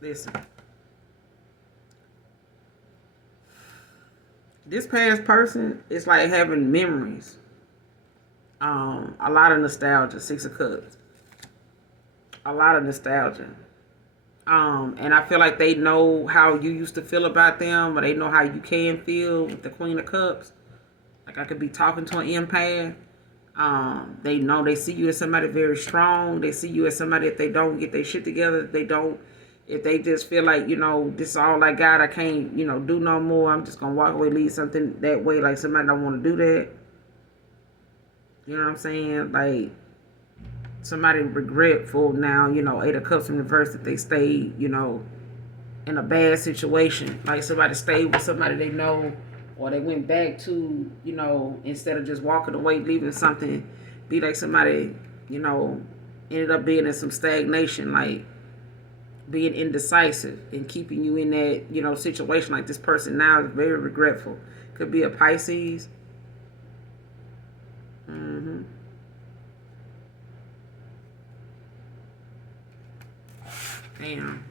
listen. This past person is like having memories. A lot of nostalgia. Six of Cups. A lot of nostalgia. And I feel like they know how you used to feel about them, or they know how you can feel with the Queen of Cups. Like I could be talking to an empath. They know they see you as somebody very strong. They see you as somebody if they don't get their shit together, if they just feel like, this is all I got, I can't, do no more. I'm just gonna walk away, leave something that way, like somebody don't want to do that. You know what I'm saying? Like somebody regretful now, Eight of Cups in reverse that they stayed, in a bad situation. Like somebody stayed with somebody they know, or they went back to, instead of just walking away, leaving something, be like somebody, ended up being in some stagnation, like being indecisive and keeping you in that, situation. Like this person now is very regretful. Could be a Pisces. Damn.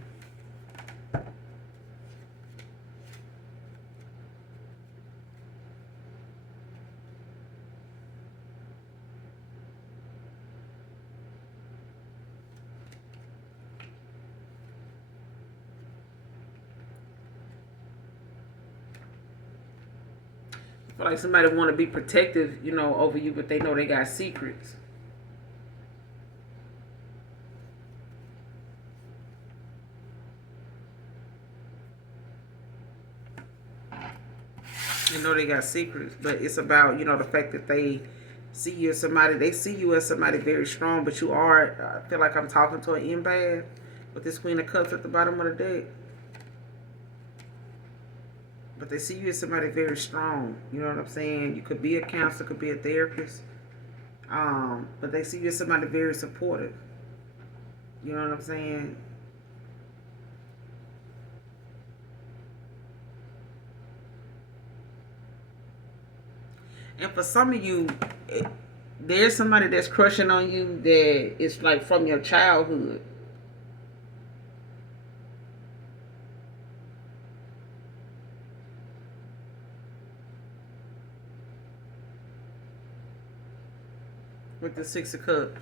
I feel like somebody want to be protective, over you, but they know they got secrets. They know they got secrets, but it's about, the fact that they see you as somebody very strong, but you are, I feel like I'm talking to an empath with this Queen of Cups at the bottom of the deck. But they see you as somebody very strong. You know what I'm saying? You could be a counselor, could be a therapist. But they see you as somebody very supportive. You know what I'm saying? And for some of you, there's somebody that's crushing on you that is like from your childhood. With the Six of Cups.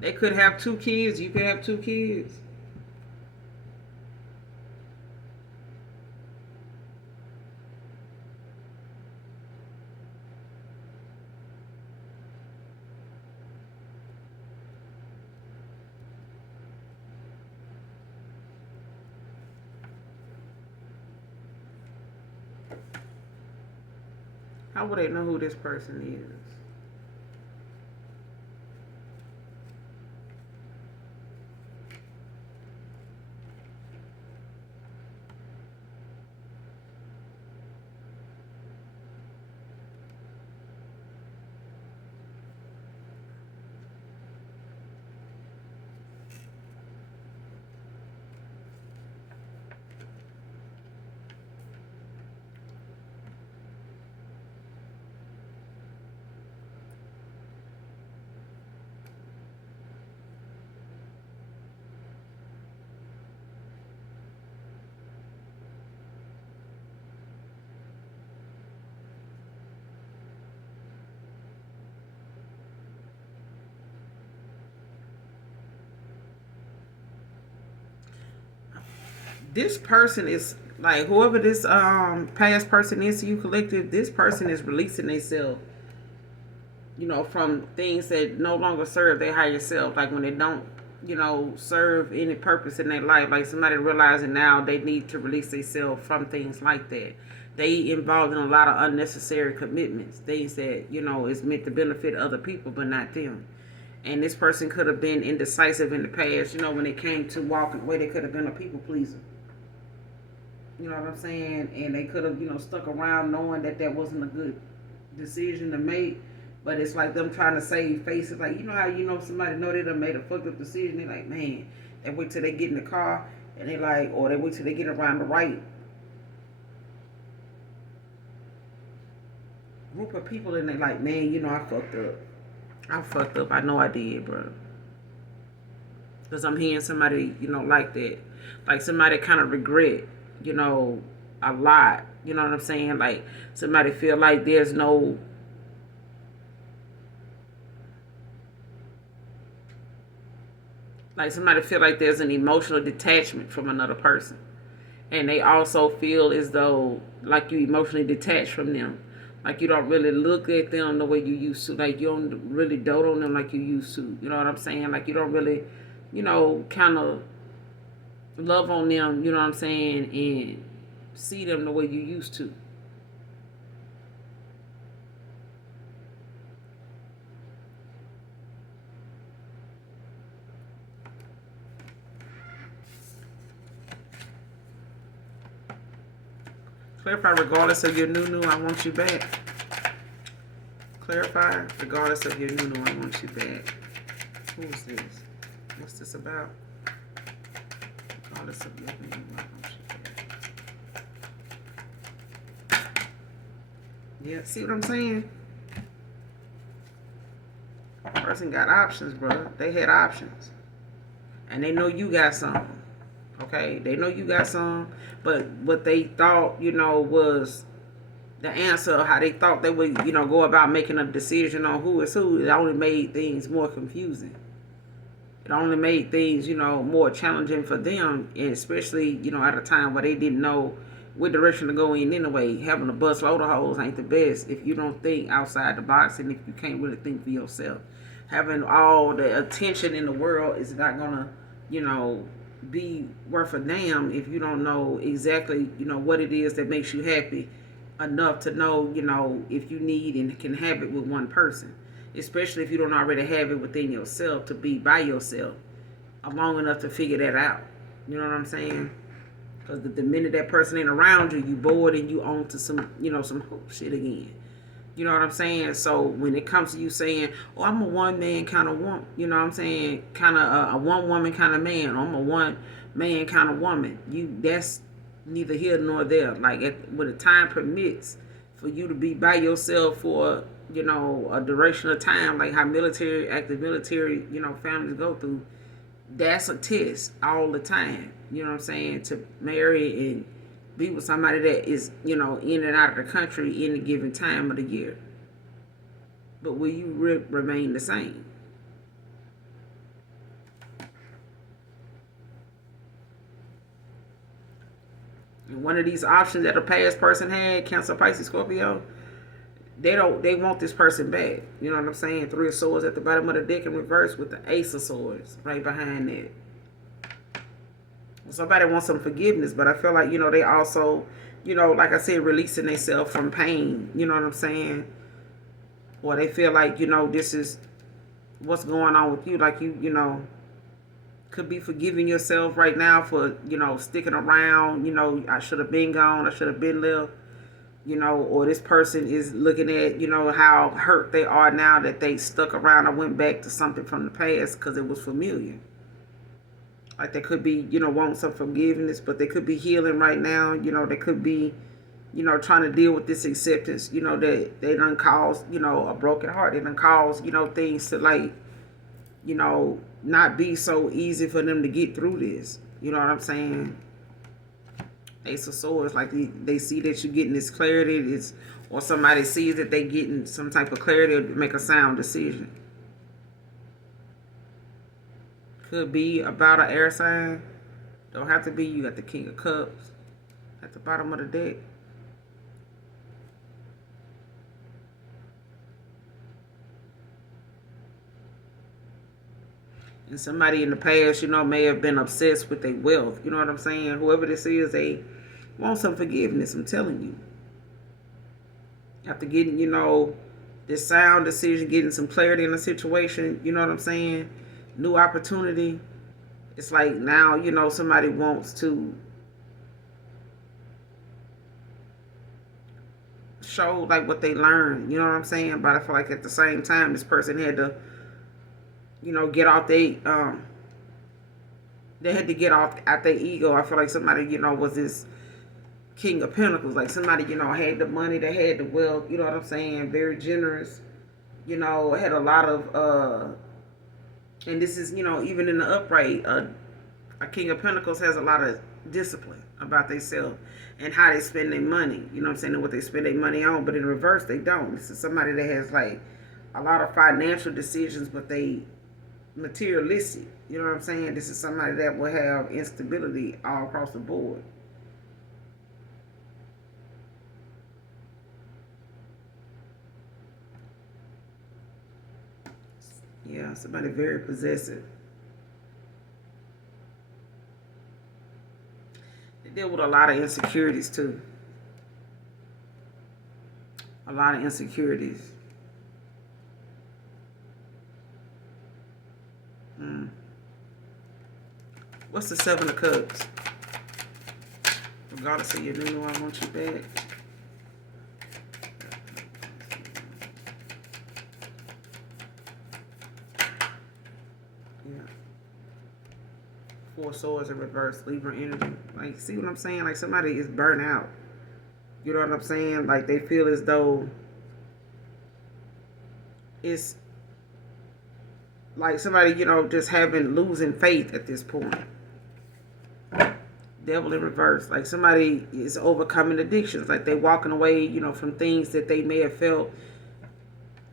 They could have two kids. You could have two kids. How would they know who this person is? This person is like whoever this past person is to you collective. This person is releasing themselves, from things that no longer serve their higher self. Like when they don't, serve any purpose in their life. Like somebody realizing now they need to release themselves from things like that. They involved in a lot of unnecessary commitments, things that is meant to benefit other people but not them. And this person could have been indecisive in the past. When it came to walking away, they could have been a people pleaser. You know what I'm saying? And they could have, stuck around knowing that that wasn't a good decision to make. But it's like them trying to save faces. Like, how somebody know they done made a fucked up decision. They like, man, they wait till they get in the car and they like, or they wait till they get around the right group of people and they like, man, I fucked up. I fucked up. I know I did, bro. Because I'm hearing somebody, like that. Like somebody kind of regret, a lot. You know what I'm saying? Like somebody feel like there's no like somebody feel like there's an emotional detachment from another person. And they also feel as though like you emotionally detached from them. Like you don't really look at them the way you used to. Like you don't really dote on them like you used to. You know what I'm saying? Like you don't really, kind of love on them, you know what I'm saying, and see them the way you used to. Clarify, regardless of your new, I want you back. Clarify, regardless of your new, I want you back. Who is this? What's this about? Regardless of your new, I want you back. Yeah, see what I'm saying? Person got options, bro. They had options. And they know you got some. Okay? They know you got some. But what they thought, was the answer, how they thought they would, go about making a decision on who is who, it only made things more confusing. It only made things, more challenging for them, and especially, at a time where they didn't know what direction to go in anyway. Having a bus load of hoes ain't the best if you don't think outside the box and if you can't really think for yourself. Having all the attention in the world is not gonna, be worth a damn if you don't know exactly, what it is that makes you happy enough to know, if you need and can have it with one person, especially if you don't already have it within yourself to be by yourself long enough to figure that out. You know what I'm saying? Because the minute that person ain't around you, you bored and you on to some, some whole shit again. You know what I'm saying? So when it comes to you saying, "Oh, I'm a one man kind of woman," you know what I'm saying? Kind of a one woman kind of man. Or I'm a one man kind of woman. That's neither here nor there. Like when the time permits for you to be by yourself for a duration of time, like how active military families go through. That's a test all the time. You know what I'm saying? To marry and be with somebody that is, in and out of the country in a given time of the year. But will you remain the same? And one of these options that a past person had, Cancer, Pisces, Scorpio, they want this person back. You know what I'm saying? Three of Swords at the bottom of the deck in reverse with the Ace of Swords right behind that. Somebody wants some forgiveness, but I feel like, they also, like I said, releasing themselves from pain. You know what I'm saying? Or they feel like, this is what's going on with you. Like you could be forgiving yourself right now for, sticking around. I should have been gone. I should have been left. Or this person is looking at, how hurt they are now that they stuck around or went back to something from the past because it was familiar. Like they could be, wanting some forgiveness, but they could be healing right now. They could be, trying to deal with this acceptance, that they done cause, a broken heart. They done cause, things to like, not be so easy for them to get through this. You know what I'm saying? Ace of Swords, like they see that you're getting this clarity, or somebody sees that they getting some type of clarity to make a sound decision. Could be about an air sign. Don't have to be. You got the King of Cups at the bottom of the deck. And somebody in the past, may have been obsessed with their wealth. You know what I'm saying? Whoever this is, they want some forgiveness. I'm telling you. After getting, this sound decision, getting some clarity in the situation, you know what I'm saying? New opportunity. It's like now, somebody wants to show like what they learned. You know what I'm saying? But I feel like at the same time, this person had to, get off they had to get off out their ego. I feel like somebody, was this King of Pentacles. Like somebody, had the money, they had the wealth, you know what I'm saying? Very generous, had a lot of, and this is, even in the upright, a King of Pentacles has a lot of discipline about themselves and how they spend their money. You know what I'm saying? And what they spend their money on. But in reverse, they don't. This is somebody that has like a lot of financial decisions, but they materialistic. You know what I'm saying? This is somebody that will have instability all across the board. Yeah, somebody very possessive. They deal with a lot of insecurities too. A lot of insecurities. What's the Seven of Cups? Regardless of your new, I want you back. Yeah. Four Swords in reverse, Libra energy. Like, see what I'm saying? Like somebody is burnt out. You know what I'm saying? Like they feel as though it's like somebody, just losing faith at this point. Devil in reverse. Like somebody is overcoming addictions. Like they walking away, from things that they may have felt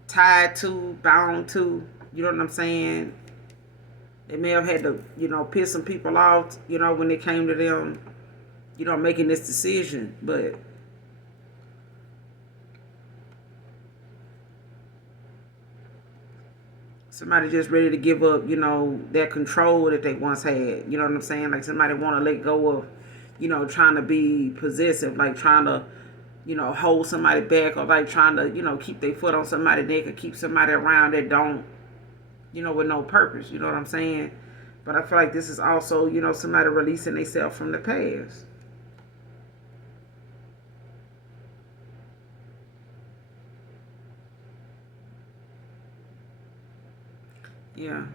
tied to, bound to. You know what I'm saying? They may have had to, piss some people off, when it came to them, making this decision. But somebody just ready to give up, that control that they once had. You know what I'm saying? Like somebody want to let go of, trying to be possessive, like trying to, hold somebody back, or like trying to, keep their foot on somebody's neck, or keep somebody around that don't, with no purpose. You know what I'm saying? But I feel like this is also, somebody releasing themselves from the past. Yeah.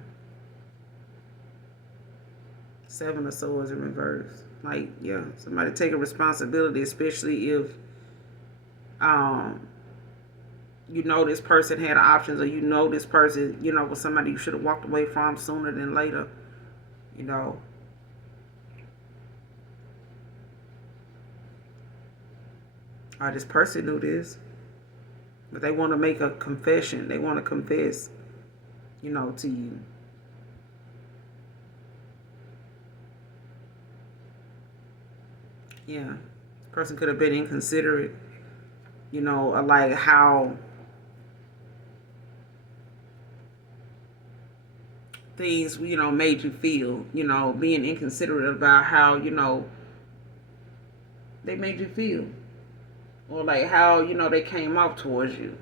Seven of Swords in reverse. Like, yeah, somebody taking responsibility, especially if um this person had options, or this person, was somebody you should have walked away from sooner than later. You know. Or this person knew this, but they want to make a confession. They want to confess, to you. Yeah. This person could have been inconsiderate, like how things, made you feel, being inconsiderate about how, they made you feel. Or like how, they came off towards you.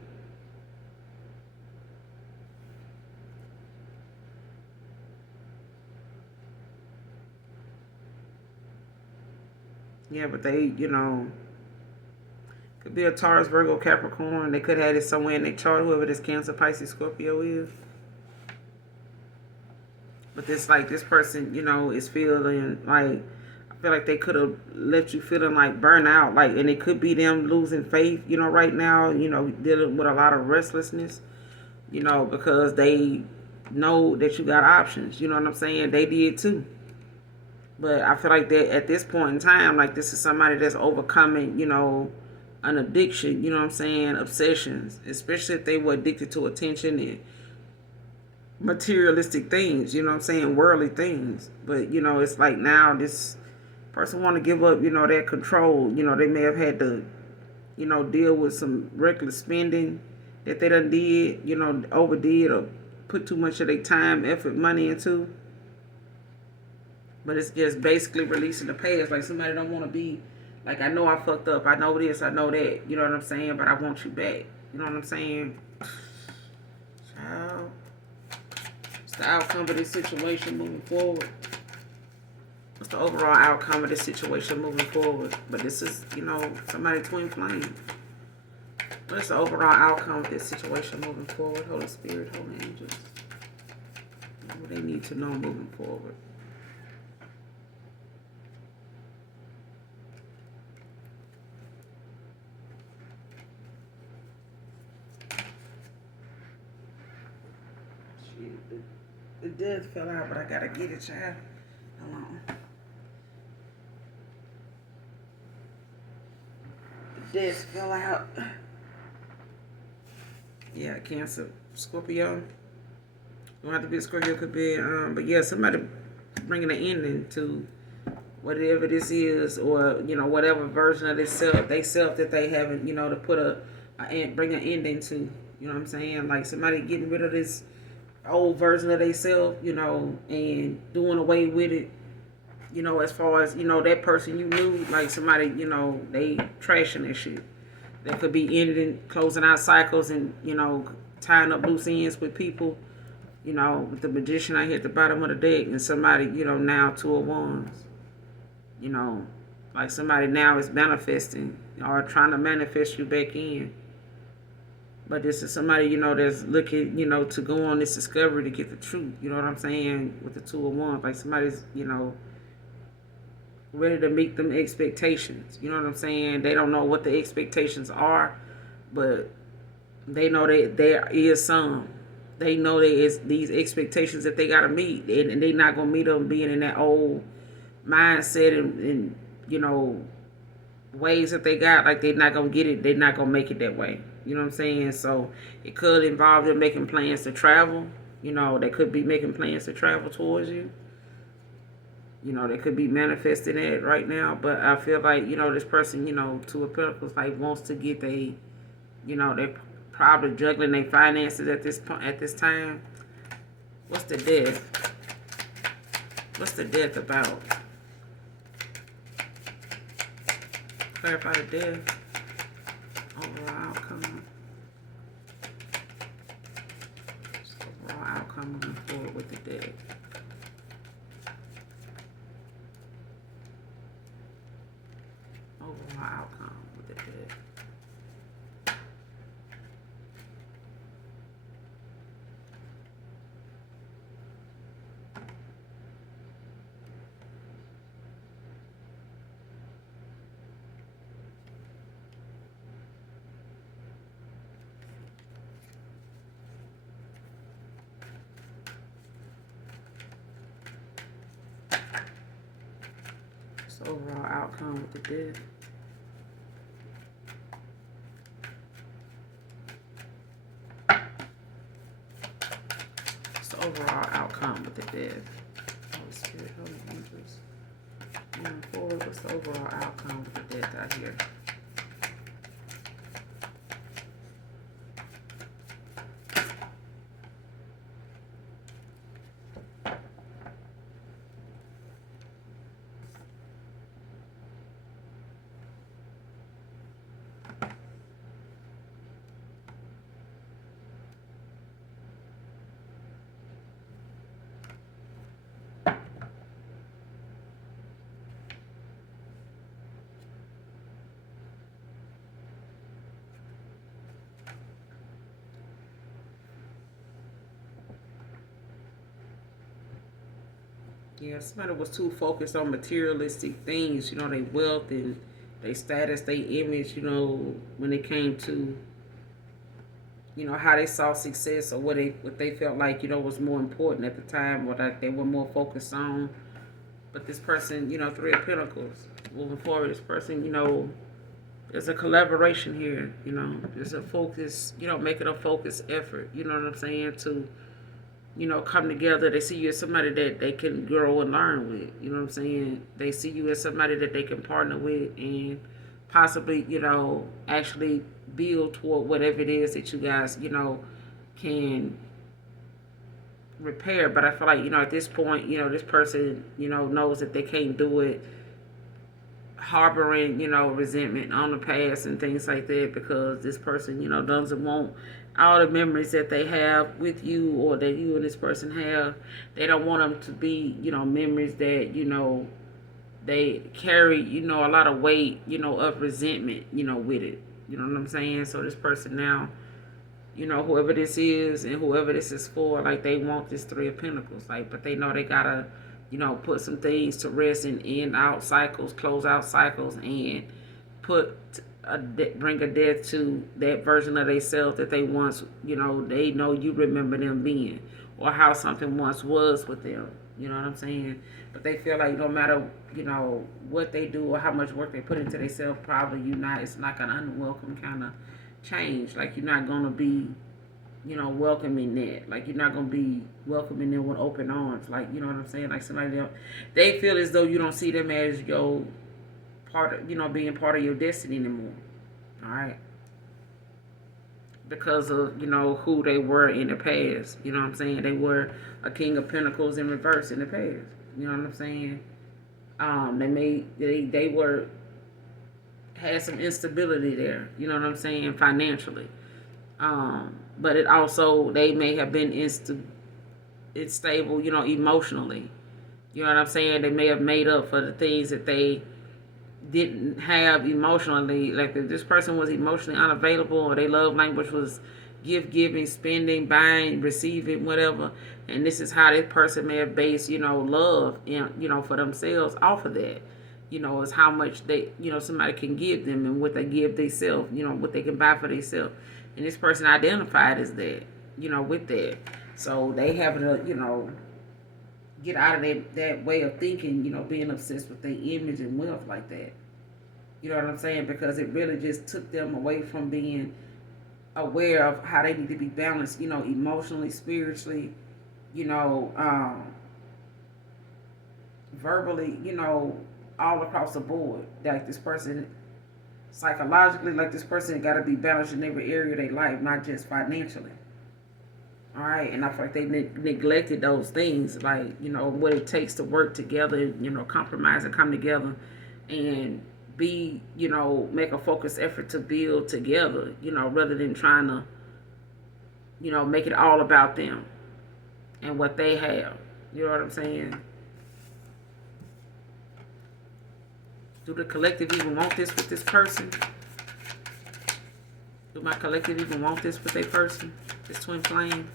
Yeah, but they, could be a Taurus, Virgo, Capricorn. They could have it somewhere in their chart, whoever this Cancer, Pisces, Scorpio is. But this person, is feeling like, I feel like they could have left you feeling like burnout. Like, and it could be them losing faith, right now, dealing with a lot of restlessness, because they know that you got options. You know what I'm saying? They did too. But I feel like that at this point in time, like this is somebody that's overcoming, an addiction, you know what I'm saying, obsessions, especially if they were addicted to attention and materialistic things, you know what I'm saying, worldly things. But, it's like now this person want to give up, that control. They may have had to, deal with some reckless spending that they done did, overdid, or put too much of their time, effort, money into. But it's just basically releasing the past. Like somebody don't want to be like, I know I fucked up. I know this. I know that. You know what I'm saying? But I want you back. You know what I'm saying? Child. What's the outcome of this situation moving forward? What's the overall outcome of this situation moving forward? But this is, somebody twin flame. What's the overall outcome of this situation moving forward? Holy Spirit, Holy Angels. What they need to know moving forward. The death fell out, but I gotta get it, child. Hold on. The death fell out. Yeah, Cancer, Scorpio. Don't have to be a Scorpio, could be, but yeah, somebody bringing an ending to whatever this is, or whatever version of this self that they haven't, to put bring an ending to. You know what I'm saying? Like somebody getting rid of this old version of themselves, and doing away with it, as far as, that person you knew, like somebody, they trashing that shit. That could be ending, closing out cycles, and, tying up loose ends with people, with the Magician out here at the bottom of the deck, and somebody, now Two of Wands, like somebody now is manifesting, or trying to manifest you back in. But this is somebody, that's looking, to go on this discovery to get the truth. You know what I'm saying? With the Two of Wands. Like somebody's, ready to meet them expectations. You know what I'm saying? They don't know what the expectations are, but they know that there is some. They know there is these expectations that they got to meet. And they're not going to meet them being in that old mindset and ways that they got. Like they're not going to get it. They're not going to make it that way. You know what I'm saying? So it could involve them making plans to travel. They could be making plans to travel towards you. They could be manifesting it right now. But I feel like, this person, Two of Pentacles, like wants to get they're probably juggling their finances at this time. What's the death? What's the death about? Clarify the death. Overall outcome. Overall outcome moving forward with the deck. Overall outcome with the deck. Overall outcome with the death. It's the overall outcome with the death. Holy Spirit, Holy Angels. Moving forward, what's the overall outcome with the death out here? Yeah, somebody was too focused on materialistic things, you know, their wealth and their status, their image, you know, when it came to, you know, how they saw success or what they felt like, you know, was more important at the time or like they were more focused on. But this person, you know, Three of Pentacles, moving forward, this person, you know, there's a collaboration here, you know, there's a focus, you know, making a focused effort, you know what I'm saying, to, you know, come together. They see you as somebody that they can grow and learn with. You know what I'm saying? They see you as somebody that they can partner with and possibly, you know, actually build toward whatever it is that you guys, you know, can repair. But I feel like, you know, at this point, you know, this person, you know, knows that they can't do it harboring, you know, resentment on the past and things like that, because this person, you know, doesn't want all the memories that they have with you or that you and this person have. They don't want them to be, you know, memories that, you know, they carry, you know, a lot of weight, you know, of resentment, you know, with it. You know what I'm saying? So this person now, you know, whoever this is and whoever this is for, like, they want this Three of Pentacles, like, but they know they gotta, you know, put some things to rest and end out cycles, close out cycles, and bring a death to that version of themselves that they once, you know, they know you remember them being, or how something once was with them. You know what I'm saying? But they feel like no matter, you know, what they do or how much work they put into themselves, probably it's not gonna unwelcome kind of change. Like, you're not gonna be, you know, welcoming that. Like, you're not gonna be welcoming them with open arms. Like, you know what I'm saying? Like, somebody else, they feel as though you don't see them as your part of, you know, being part of your destiny anymore. All right, because of, you know, who they were in the past. You know what I'm saying? They were a King of Pentacles in reverse in the past. You know what I'm saying? They were had some instability there. You know what I'm saying? Financially. But it also, they may have been stable, you know, emotionally. You know what I'm saying? They may have made up for the things that they didn't have emotionally. Like, if this person was emotionally unavailable, or their love language was gift giving, spending, buying, receiving, whatever, and this is how that person may have based, you know, love, you know, for themselves off of that. You know, is how much they, you know, somebody can give them and what they give themselves, you know, what they can buy for themselves. And this person identified as that, you know, with that. So they having to, you know, get out of that way of thinking, you know, being obsessed with their image and wealth like that. You know what I'm saying? Because it really just took them away from being aware of how they need to be balanced, you know, emotionally, spiritually, you know, verbally, you know, all across the board. Like, this person, psychologically, like, this person got to be balanced in every area of their life, not just financially. All right, and I feel like they neglected those things, like, you know, what it takes to work together, you know, compromise and come together and be, make a focused effort to build together, rather than trying to, make it all about them and what they have. You know what I'm saying? Do the collective even want this with this person? Do my collective even want this with a person? This twin flame?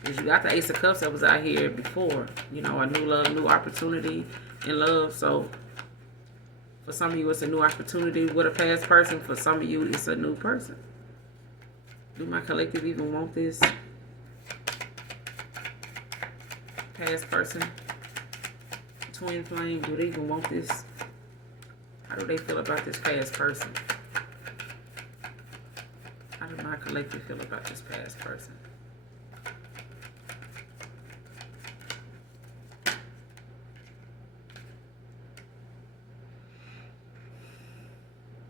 Because you got the Ace of Cups that was out here before. A new love, new opportunity in love. So for some of you, it's a new opportunity with a past person. For some of you, it's a new person. Do my collective even want this past person? Twin flame, do they even want this? How do they feel about this past person? How do my collective feel about this past person?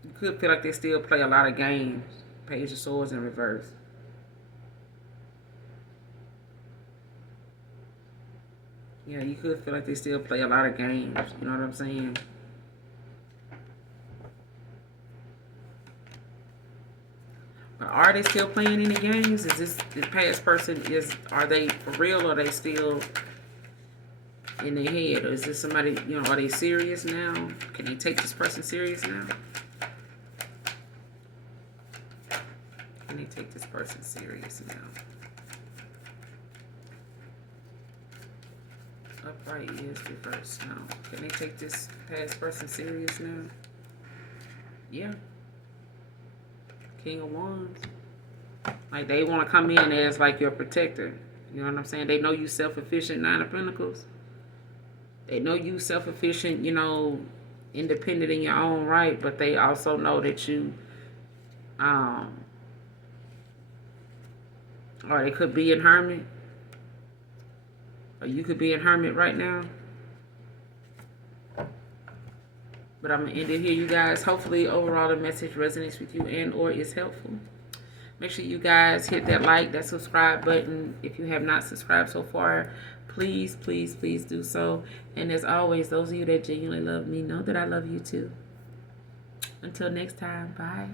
You could feel like they still play a lot of games. Page of Swords in reverse. Yeah, you could feel like they still play a lot of games. You know what I'm saying? But are they still playing any games? Is this past person, are they for real, or are they still in their head? Or is this somebody, are they serious now? Can they take this person serious now? Can they take this person serious now? Upright is reverse now. Can they take this past person serious now? Yeah. King of Wands. Like, they want to come in as like your protector. You know what I'm saying? They know you self-efficient, Nine of Pentacles. They know you self-efficient, independent in your own right, but they also know that you, or they could be in Hermit. Or you could be in Hermit right now. But I'm going to end it here, you guys. Hopefully, overall, the message resonates with you and or is helpful. Make sure you guys hit that like, that subscribe button. If you have not subscribed so far, please, please, please do so. And as always, those of you that genuinely love me know that I love you too. Until next time, bye.